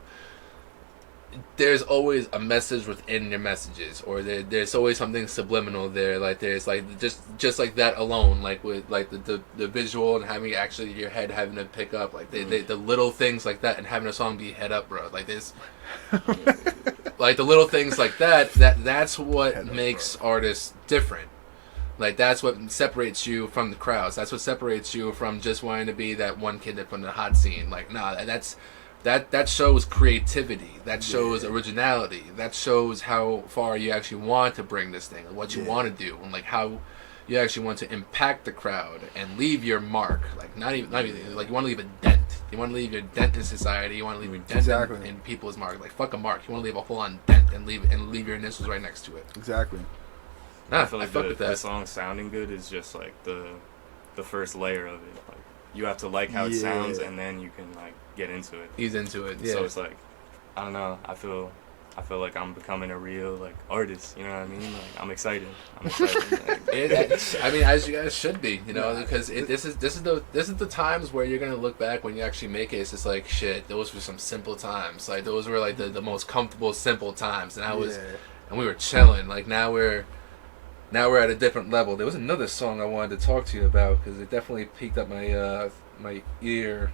there's always a message within your messages, or there's always something subliminal there. Like there's like just like that alone, like with like the visual and having actually your head having to pick up like the little things like that, and having a song be Head Up, bro. Like this. Like the little things like that's what makes artists different. Like that's what separates you from the crowds. That's what separates you from just wanting to be that one kid that from the hot scene. Like that shows creativity. That shows originality. That shows how far you actually want to bring this thing, and what you want to do, and like how you actually want to impact the crowd and leave your mark. Like not even like you want to leave a dent. You want to leave your dent in society. You want to leave your dent in people's mark. Like fuck a mark. You want to leave a full on dent and leave your initials right next to it. Exactly. Nah, I feel like fuck with that. the song sounding good is just like the first layer of it. Like you have to like how it sounds, and then you can like get into it. He's into it. Yeah. So it's like I don't know. I feel I feel like I'm becoming a real like artist. You know what I mean? Like I'm excited. Like, I mean, as you guys should be, you know, because this is the times where you're gonna look back when you actually make it. It's just like shit. Those were some simple times. Like those were like the most comfortable, simple times, and and we were chilling. Like now we're at a different level. There was another song I wanted to talk to you about because it definitely piqued up my ear.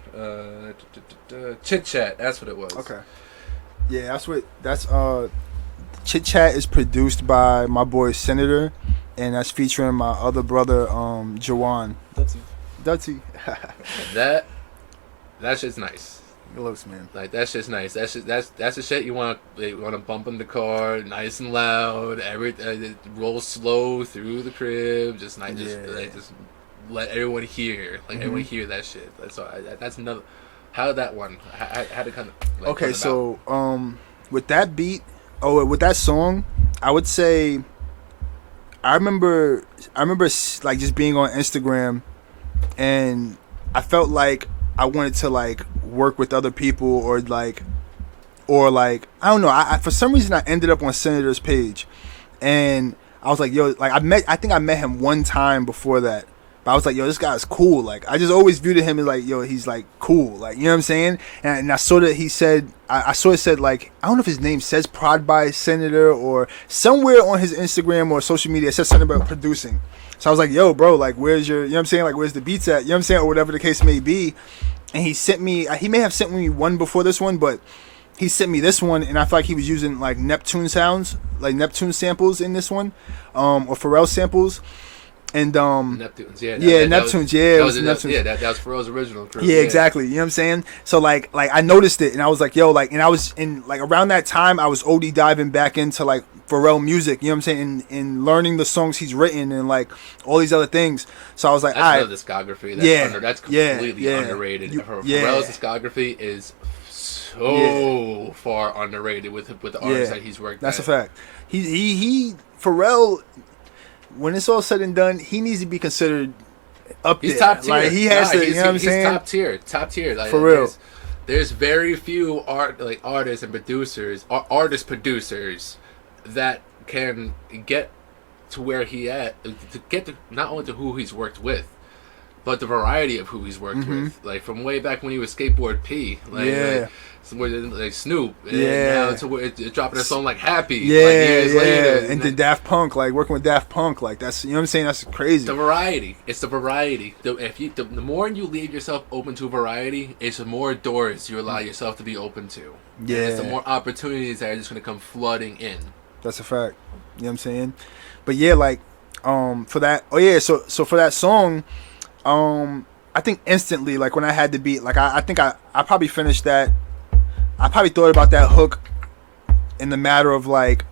Chit Chat. That's what it was. Okay. Yeah, that's Chit Chat is produced by my boy Senator, and that's featuring my other brother Jawan. Dutty. That shit's nice. It looks, man. Like that's just nice. That's the shit you want to bump in the car, nice and loud. It rolls slow through the crib, just nice. Just let everyone hear, everyone hear that shit. That's another. How did that one? How did kind of okay? So with that beat, with that song, I would say, I remember like just being on Instagram, and I felt like I wanted to like work with other people or like I don't know. I for some reason I ended up on Senator's page, and I was like, yo, like I think I met him one time before that. But I was like, yo, this guy's cool. Like, I just always viewed him as like, yo, he's like cool. Like, you know what I'm saying? And I saw that he said, I saw it said like, I don't know if his name says Prod by Senator or somewhere on his Instagram or social media it says something about producing. So I was like, yo, bro, like, where's your, you know what I'm saying? Like, where's the beats at? You know what I'm saying? Or whatever the case may be. And he sent me, he may have sent me one before this one, but he sent me this one. And I feel like he was using like Neptune sounds, like Neptune samples in this one, or Pharrell samples. And Neptunes, Neptunes, it was Neptunes. That was Pharrell's original crew. Yeah, exactly. You know what I'm saying? So like I noticed it, and I was like, yo, like, and I was in like around that time, I was OD diving back into like Pharrell music. You know what I'm saying? And learning the songs he's written and like all these other things. So I was like, that's another discography. That's completely underrated. Pharrell's discography is so far underrated with the artists that he's worked. That's a fact. He Pharrell. When it's all said and done, he needs to be considered up there. He's top tier. Like, he has to, you know what I'm saying? He's top tier. Like, for real. There's very few artists and producers, artist-producers that can get to where he at, to get to not only to who he's worked with, but the variety of who he's worked with. Like, from way back when he was Skateboard P. Like Snoop. And now to dropping a song like Happy. Years later. And then Daft Punk, like working with Daft Punk. Like, that's, you know what I'm saying? That's crazy. The variety. It's the variety. The more you leave yourself open to variety, it's the more doors you allow yourself to be open to. Yeah. And it's the more opportunities that are just going to come flooding in. That's a fact. You know what I'm saying? But yeah, like, for that, so for that song, I think instantly, like when I had the beat, like I think I probably finished that. I probably thought about that hook in the matter of like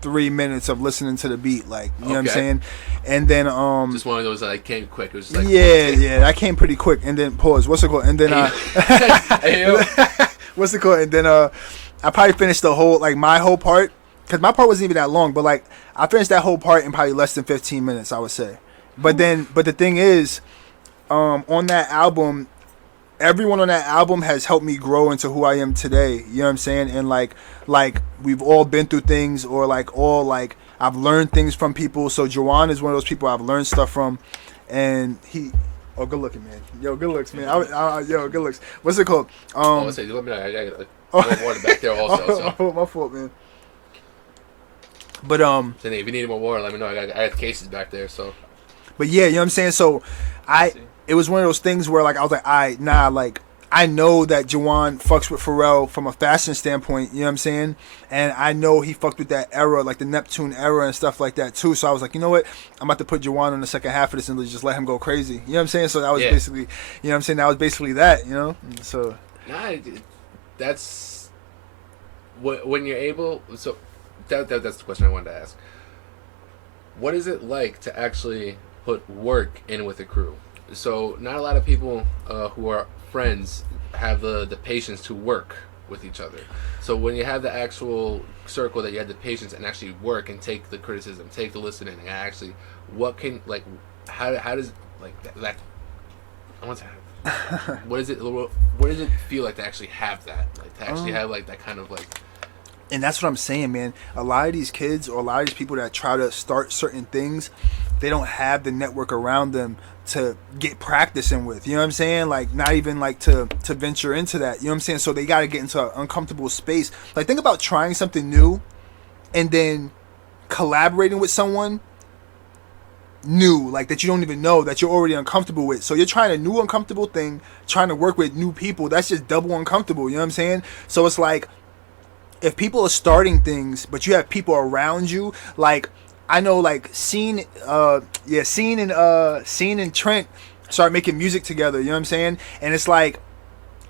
3 minutes of listening to the beat, like, you know what I'm saying? And then just one of those that like came quick. It was just like that came pretty quick. And then pause. What's it called? And then what's it called? And then I probably finished the whole, like, my whole part, because my part wasn't even that long, but like I finished that whole part in probably less than 15 minutes, I would say. But the thing is, on that album, everyone on that album has helped me grow into who I am today. You know what I'm saying? And like we've all been through things, or like I've learned things from people. So Jawan is one of those people I've learned stuff from, and good looking, man. Yo, good looks, man. Yo, good looks. What's it called? Let's say, let me know. I got more water back there also. So. My fault, man. But if you need more water, let me know. I got cases back there. So. But yeah, you know what I'm saying. So it was one of those things where like I was like, like I know that Jawan fucks with Pharrell from a fashion standpoint. You know what I'm saying? And I know he fucked with that era, like the Neptune era and stuff like that too. So I was like, you know what? I'm about to put Jawan on the second half of this and just let him go crazy. You know what I'm saying? So that was basically, you know what I'm saying? That was basically that, you know? So. That's when you're able. So that's the question I wanted to ask. What is it like to actually put work in with a crew? So not a lot of people who are friends have the patience to work with each other. So when you have the actual circle that you have the patience and actually work and take the criticism, take the listening, and actually, what can, like, how does, like, that I want to What is it? What does it feel like to actually have that? Like to actually have like that kind of like. And that's what I'm saying, man. A lot of these kids or a lot of these people that try to start certain things, they don't have the network around them to get practicing with. You know what I'm saying? Like not even like to venture into that. You know what I'm saying? So they got to get into an uncomfortable space. Like think about trying something new and then collaborating with someone new, like that you don't even know, that you're already uncomfortable with. So you're trying a new uncomfortable thing, trying to work with new people. That's just double uncomfortable. You know what I'm saying? So it's like, if people are starting things, but you have people around you, like I know, like Scene and Trent started making music together. You know what I'm saying? And it's like,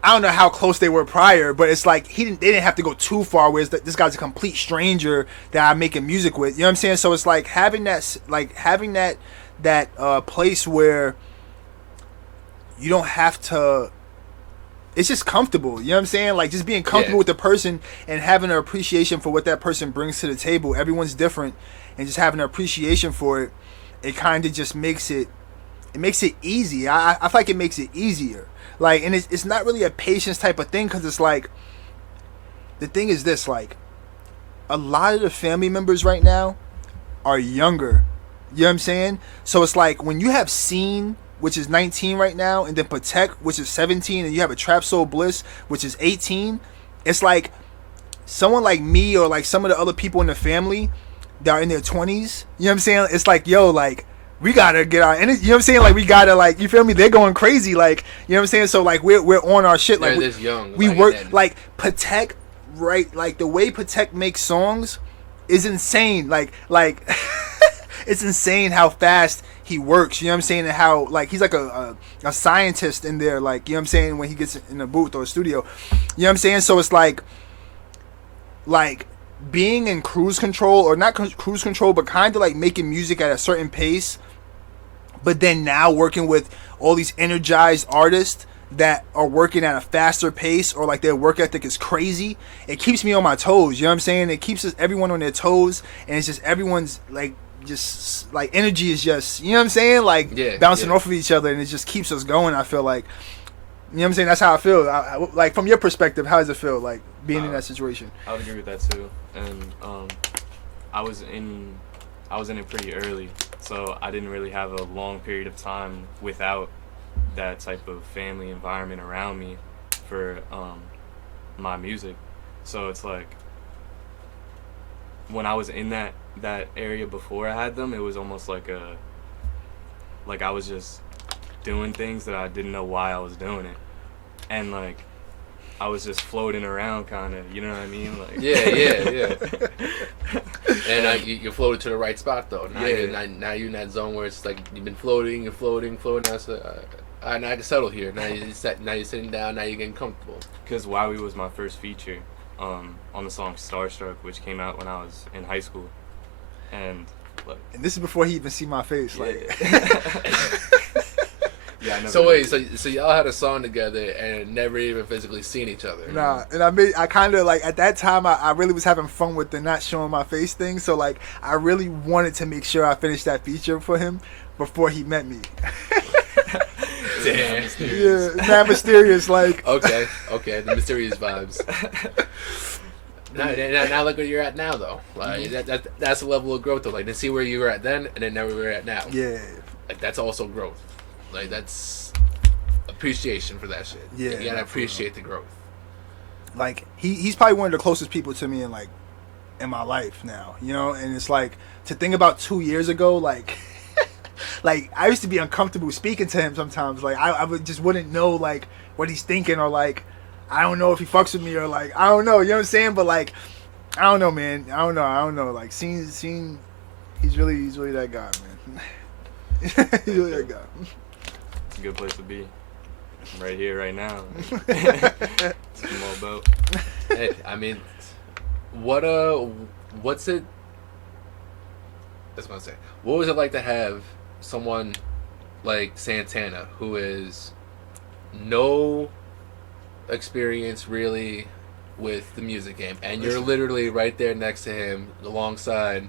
I don't know how close they were prior, but it's like they didn't have to go too far. Whereas this guy's a complete stranger that I'm making music with. You know what I'm saying? So it's like having that place where you don't have to. It's just comfortable. You know what I'm saying? Like just being comfortable with the person and having an appreciation for what that person brings to the table. Everyone's different, and just having an appreciation for it, it kind of just makes it easy. I feel like it makes it easier. Like, and it's not really a patience type of thing, because it's like, the thing is this, like, a lot of the family members right now are younger. You know what I'm saying? So it's like, when you have Scene, which is 19 right now, and then Protect, which is 17, and you have a Trap Soul Bliss, which is 18, it's like, someone like me or like some of the other people in the family that are in their 20s, you know what I'm saying? It's like, yo, like, we gotta get our energy. You know what I'm saying? Like we gotta, like, you feel me? They're going crazy. Like, you know what I'm saying? So like we're on our shit. Like They're this young. We work like Protect, right? Like the way Protect makes songs is insane. Like it's insane how fast he works. You know what I'm saying? And how like he's like a scientist in there. Like, you know what I'm saying? When he gets in a booth or a studio, you know what I'm saying? So it's like being in cruise control, or not cruise control, but kind of like making music at a certain pace. But then now working with all these energized artists that are working at a faster pace, or like their work ethic is crazy. It keeps me on my toes. You know what I'm saying? It keeps everyone on their toes, and it's just everyone's like, just like energy is just, you know what I'm saying? Like bouncing off of each other, and it just keeps us going. I feel like, you know what I'm saying? That's how I feel. Like from your perspective, how does it feel like being in that situation? I would agree with that too. And I was in it pretty early, so I didn't really have a long period of time without that type of family environment around me for my music. So it's like, when I was in that area before I had them, it was almost like I was just doing things that I didn't know why I was doing it, and like I was just floating around, kind of, you know what I mean? Like yeah. And you floated to the right spot though. Now you're in that zone where it's like you've been floating. Now it's now I can settle here. Now you're sitting down. Now you're getting comfortable. Because Wowie was my first feature on the song Starstruck, which came out when I was in high school, and like, and this is before he even see my face. Like. Yeah, I never so wait, so y'all had a song together and never even physically seen each other? Nah, and I kind of like, at that time I really was having fun with the not showing my face thing. So like I really wanted to make sure I finished that feature for him before he met me. Damn. Yeah, mad mysterious. Like okay, the mysterious vibes. Now look where you're at now though. Like that's the level of growth though. Like to see where you were at then and then now where we're at now. Yeah. Like that's also growth. Like that's appreciation for that shit. Yeah, you gotta appreciate the growth. Like he's probably one of the closest people to me in my life now, you know. And it's like, to think about 2 years ago, like like I used to be uncomfortable speaking to him sometimes. Like I wouldn't know like what he's thinking, or like I don't know if he fucks with me, or like I don't know, you know what I'm saying? But like I don't know, man. I don't know. Like seeing he's really that guy, man. He's really that guy. It's a good place to be. I'm right here, right now. Small boat. Hey, I mean, what's it? That's what I say. What was it like to have someone like Santana, who is no experience really with the music game, and you're literally right there next to him, alongside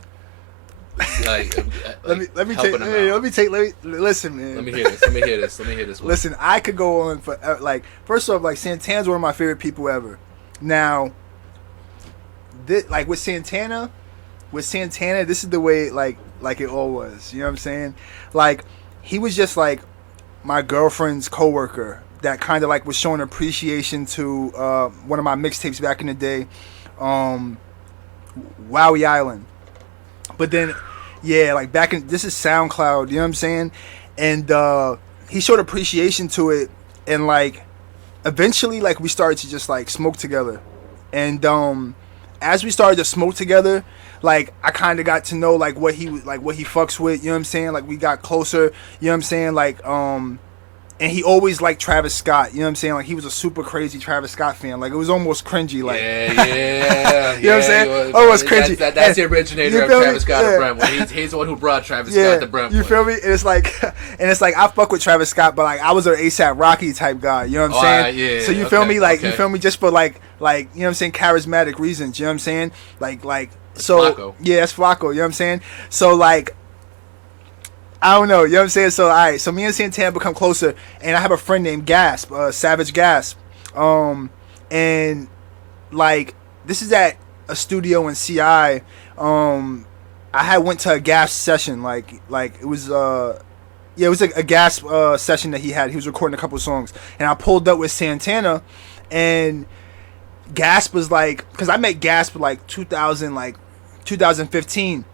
Like, let me helping take. him Hey, out. listen, man. Let me hear this. One. Listen, I could go on for like. First off, like Santana's one of my favorite people ever. Now, like with Santana, this is the way like it all was. You know what I'm saying? Like, he was just like my girlfriend's coworker that kind of like was showing appreciation to one of my mixtapes back in the day, Wowie Island. But then, yeah, like back in, this is SoundCloud, you know what I'm saying? And he showed appreciation to it, and like eventually like we started to just like smoke together. And as we started to smoke together, like I kind of got to know like what he fucks with, you know what I'm saying? Like we got closer, you know what I'm saying? Like and he always liked Travis Scott, you know what I'm saying? Like he was a super crazy Travis Scott fan. Like it was almost cringy, like yeah. You know what I'm saying? Almost cringy. That's the originator of Travis Scott to Brentwood. He's the one who brought Travis Scott to Brentwood. You feel me? And it's like I fuck with Travis Scott, but like I was an ASAP Rocky type guy, you know what I'm saying? So you feel me? Like you feel me? Just for like you know what I'm saying, charismatic reasons, you know what I'm saying? Like so Flacco. Yeah, it's Flacco, you know what I'm saying? So like I don't know, you know what I'm saying? So alright, so me and Santana become closer, and I have a friend named Gasp, Savage Gasp. And like this is at a studio in CI. I had went to a Gasp session, like it was it was a Gasp session that he had. He was recording a couple songs, and I pulled up with Santana, and Gasp was like, because I met Gasp like 2015.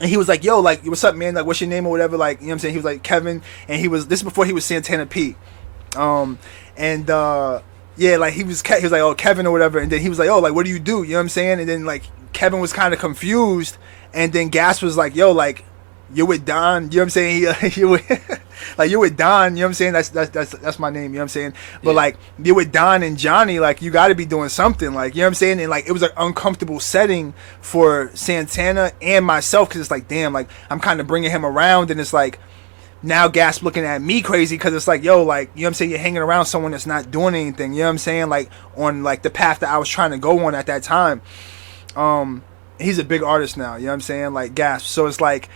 And he was like, yo, like, what's up, man? Like, what's your name or whatever? Like, you know what I'm saying? He was like, Kevin. And this is before he was Santana P. Yeah, like, he was like, oh, Kevin or whatever. And then he was like, oh, like, what do you do? You know what I'm saying? And then, like, Kevin was kind of confused. And then Gas was like, yo, like, you're with Don. You know what I'm saying? You're with Don. You know what I'm saying? That's my name. You know what I'm saying? But, like, you're with Don and Johnny. Like, you got to be doing something. Like, you know what I'm saying? And, like, it was an uncomfortable setting for Santana and myself, because it's like, damn, like, I'm kind of bringing him around. And it's like, now Gasp looking at me crazy, because it's like, yo, like, you know what I'm saying? You're hanging around someone that's not doing anything. You know what I'm saying? Like, on, like, the path that I was trying to go on at that time. He's a big artist now. You know what I'm saying? Like, Gasp. So it's like,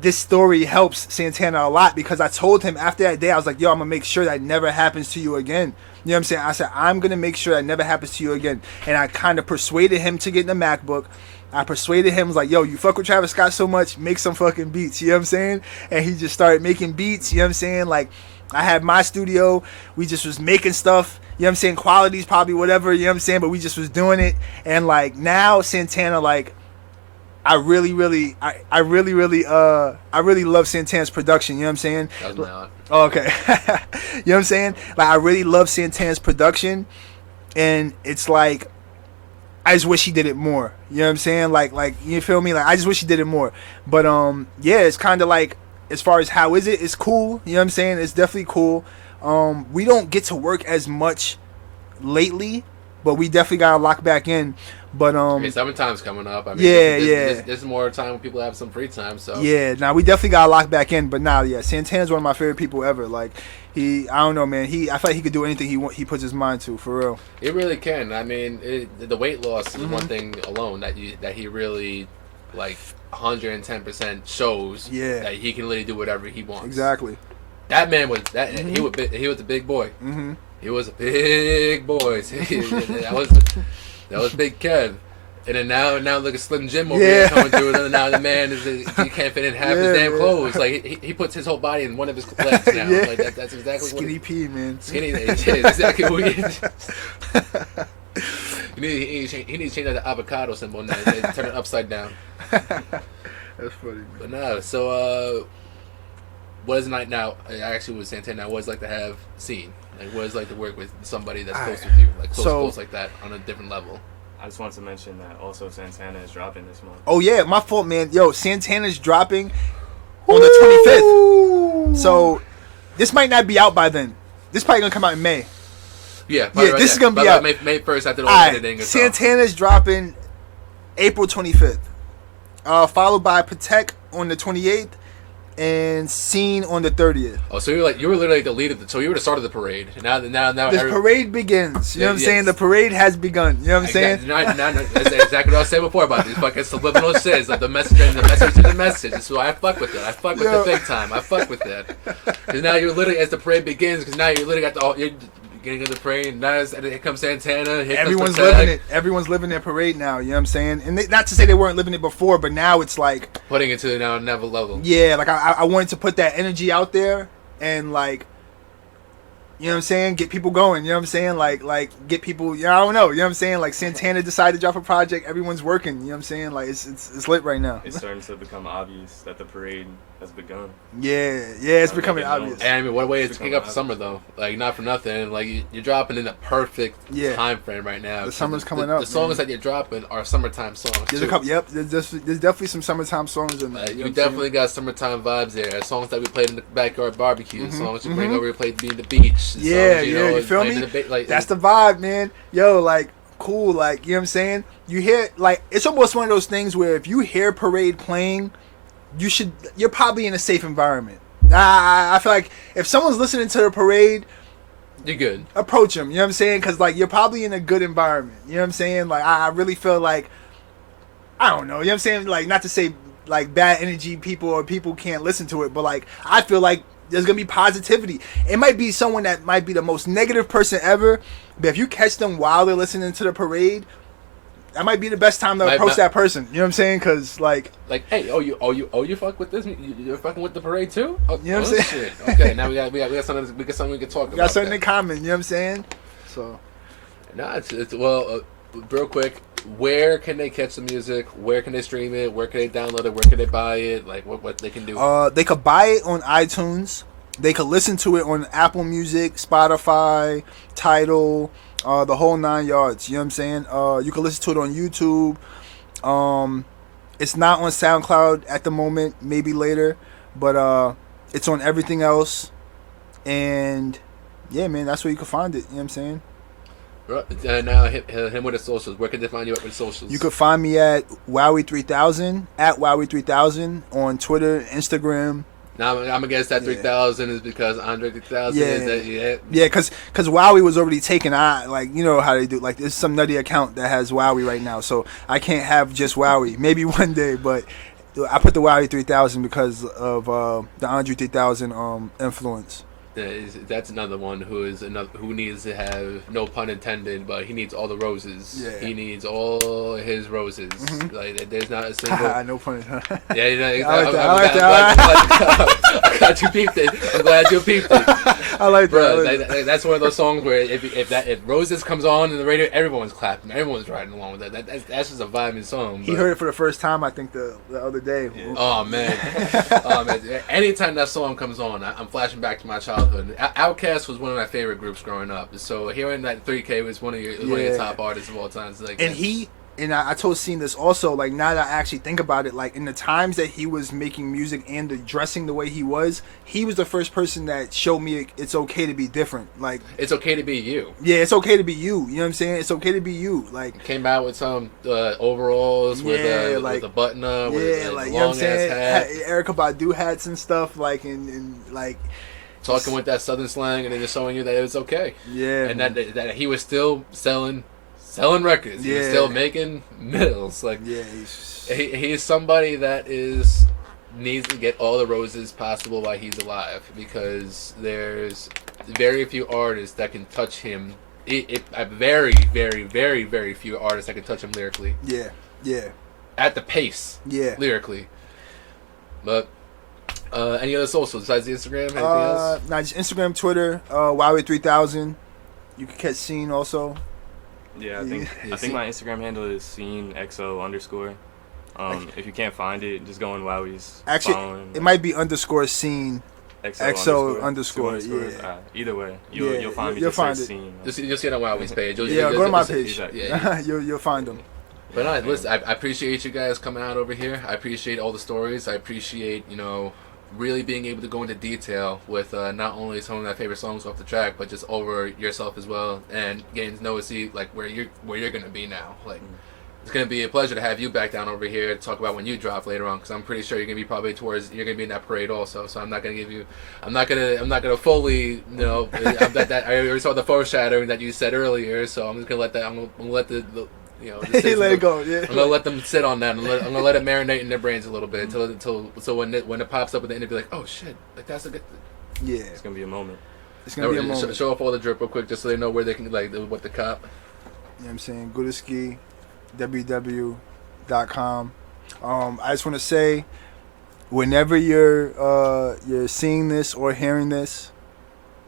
this story helps Santana a lot, because I told him after that day, I was like, yo, I'm gonna make sure that never happens to you again. You know what I'm saying? I said, I'm gonna make sure that never happens to you again. And I kind of persuaded him to get in the MacBook. I persuaded him, was like, yo, you fuck with Travis Scott so much, make some fucking beats. You know what I'm saying? And he just started making beats. You know what I'm saying? Like, I had my studio, we just was making stuff. You know what I'm saying? Quality's probably whatever, you know what I'm saying? But we just was doing it. And like, now Santana, like, I really love Santana's production, you know what I'm saying? That was not. Oh, okay. You know what I'm saying? Like, I really love Santana's production, and it's like, I just wish he did it more. You know what I'm saying? Like, you feel me? Like, I just wish he did it more. But yeah, it's kind of like, as far as how is it, it's cool. You know what I'm saying? It's definitely cool. We don't get to work as much lately, but we definitely got to lock back in. But summertime's coming up. I mean, this is more time when people have some free time. So yeah, now we definitely gotta lock back in. But now, yeah, Santana's one of my favorite people ever. Like, I don't know, man. I feel like he could do anything he puts his mind to, for real. It really can. I mean, the weight loss is one thing alone that he really, like, 110% shows. Yeah, that he can literally do whatever he wants. Exactly. That man was that he was a big boy. Mm-hmm. He was a big boy. That was Big Kev. And then now look at Slim Jim over here coming through, and now the man he can't fit in half his damn clothes. Like, he puts his whole body in one of his legs now. Like, that's exactly Skinny P, man. Skinny, exactly what he is. He needs to change that avocado symbol now. Turn it upside down. That's funny, man. But no, so what is it like now? Actually, with Santana, what is it like to have seen? Like, what is it like to work with somebody that's close with you, like close like that, on a different level? I just wanted to mention that also Santana is dropping this month. Oh yeah, my fault, man. Yo, Santana's dropping on the 25th. So this might not be out by then. This probably gonna come out in May. Yeah, this is gonna be out May 1st after the editing. Santana's dropping April 25th. Followed by Patek on the 28th, and Scene on the 30th. Oh, so you were literally the lead of the. So you were the start of the parade. Now The parade begins. You know what I'm saying? The parade has begun. You know what I'm saying? That's exactly what I was saying before about these fucking subliminal shit. It's like the message and the message to the message. That's why I fuck with it. I fuck with the big time. I fuck with that. Because now you're literally, as the parade begins, because now you literally got you're getting into the parade. And now here comes Santana. Everyone's living it. Everyone's living their parade now. You know what I'm saying? And not to say they weren't living it before, but now it's like putting it to now another level. Yeah, like I wanted to put that energy out there and like, you know what I'm saying, get people going. You know what I'm saying? Like get people. Yeah, I don't know. You know what I'm saying? Like Santana decided to drop a project. Everyone's working. You know what I'm saying? Like it's lit right now. It's starting to become obvious that the parade has begun. Yeah, it's becoming obvious. And I mean, what way is to kick up summer though? Like not for nothing. Like you're dropping in the perfect time frame right now. The summer's coming up. The songs that you're dropping are summertime songs. There's a couple. Yep. There's definitely some summertime songs in there. You definitely got summertime vibes there. Songs that we played in the backyard barbecue. Songs you bring over to play being the beach. Songs, you feel me? That's the vibe, man. Yo, like cool. Like you know what I'm saying? You hear like it's almost one of those things where if you hear parade playing, you're probably in a safe environment. I feel like if someone's listening to the parade, you're good. Approach them. You know what I'm saying? Because like you're probably in a good environment. You know what I'm saying? Like I really feel like I don't know. You know what I'm saying? Like not to say like bad energy people or people can't listen to it, but like I feel like there's gonna be positivity. It might be someone that might be the most negative person ever, but if you catch them while they're listening to the parade, that might be the best time to approach that person. You know what I'm saying? Because like, hey, you fuck with this? You're fucking with the parade too? Oh, you know what I'm saying? Shit. Okay, now we got something we can talk about. We got something in common. You know what I'm saying? So, nah, it's well, real quick. Where can they catch the music? Where can they stream it? Where can they download it? Where can they buy it? Like what they can do? They could buy it on iTunes. They could listen to it on Apple Music, Spotify, Tidal. The whole 9 yards. You know what I'm saying? You can listen to it on YouTube. It's not on SoundCloud at the moment. Maybe later, but it's on everything else. And yeah, man, that's where you can find it. You know what I'm saying? And now him with the socials. Where can they find you up with socials? You can find me at Wowie3000 at Wowie3000 on Twitter, Instagram. Now I'm against that 3000 is because Andre 3000 is that because Wowie was already taken. Like you know how they do. Like there's some nutty account that has Wowie right now, so I can't have just Wowie. Maybe one day, but I put the Wowie3000 because of the Andre 3000 influence. That's another one who needs to have, no pun intended, but he needs all the roses. Yeah. He needs all his roses. Mm-hmm. Like there's not a single. No pun intended. Yeah, I like that. I'm glad you peeped it. I'm glad you peeped it. I like that. Bro, that's one of those songs where if roses comes on in the radio, everyone's clapping, everyone's riding along with that. That's just a vibing song. He heard it for the first time, I think, the other day. Yeah. Oh man. Anytime that song comes on, I'm flashing back to my childhood. Outkast was one of my favorite groups growing up. So hearing that 3K was one of your top artists of all time. So like, and I told Scene this also, like now that I actually think about it, like in the times that he was making music and dressing the way he was the first person that showed me it's okay to be different. Like it's okay to be you. Yeah, it's okay to be you. You know what I'm saying? It's okay to be you. Like came out with some overalls with a button up, with a long ass hat. Erykah Badu hats and stuff, like and like talking with that southern slang and then just showing you that it was okay. Yeah. And that he was still selling records. He was still making mills. Like he's somebody that needs to get all the roses possible while he's alive, because there's very few artists that can touch him. Very, very, very, very few artists that can touch him lyrically. Yeah. At the pace. Yeah. Lyrically. But any other socials besides the Instagram? Anything else? Nah, just Instagram, Twitter, Wowie3000. You can catch Scene also. Yeah, I think my Instagram handle is SceneXO_. If you can't find it, just go on Wowie's. Actually, it might be _Scene. XO_. Yeah. Either way, you'll find me. You'll find it. Scene. You'll see it on Wowie's page. Go to my page. Yeah. You'll find them. But listen, I appreciate you guys coming out over here. I appreciate all the stories. I appreciate really being able to go into detail with not only some of my favorite songs off the track, but just over yourself as well, and getting to know and see like where you're gonna be now. Like It's gonna be a pleasure to have you back down over here to talk about when you drop later on, because I'm pretty sure you're gonna be you're gonna be in that parade also. So I'm not gonna fully, I already saw the foreshadowing that you said earlier. So I'm just gonna let that. I'm gonna let the let it go. Yeah. I'm gonna let them sit on that. I'm gonna let it marinate in their brains a little bit so when it pops up at the end, it'll be like, oh shit, like that's a good. Yeah. It's gonna be a moment. It's gonna be a moment. Show off all the drip real quick, just so they know where they can what the cop. You know what I'm saying? Go to ski. www.com. I just want to say, whenever you're seeing this or hearing this,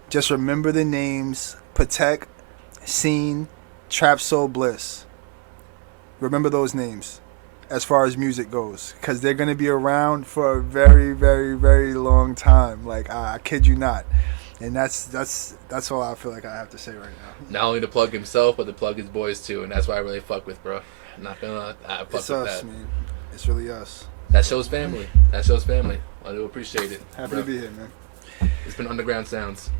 just remember the names: Patek, Scene, Trap Soul Bliss. Remember those names, as far as music goes, because they're gonna be around for a very, very, very long time. Like I kid you not, and that's all I feel like I have to say right now. Not only to plug himself, but to plug his boys too, and that's why I really fuck with, bro. I'm not gonna. I fuck It's with us, that. man. It's really us. That shows family. I do appreciate it. Happy bro. to be here, man. It's been Underground Sounds.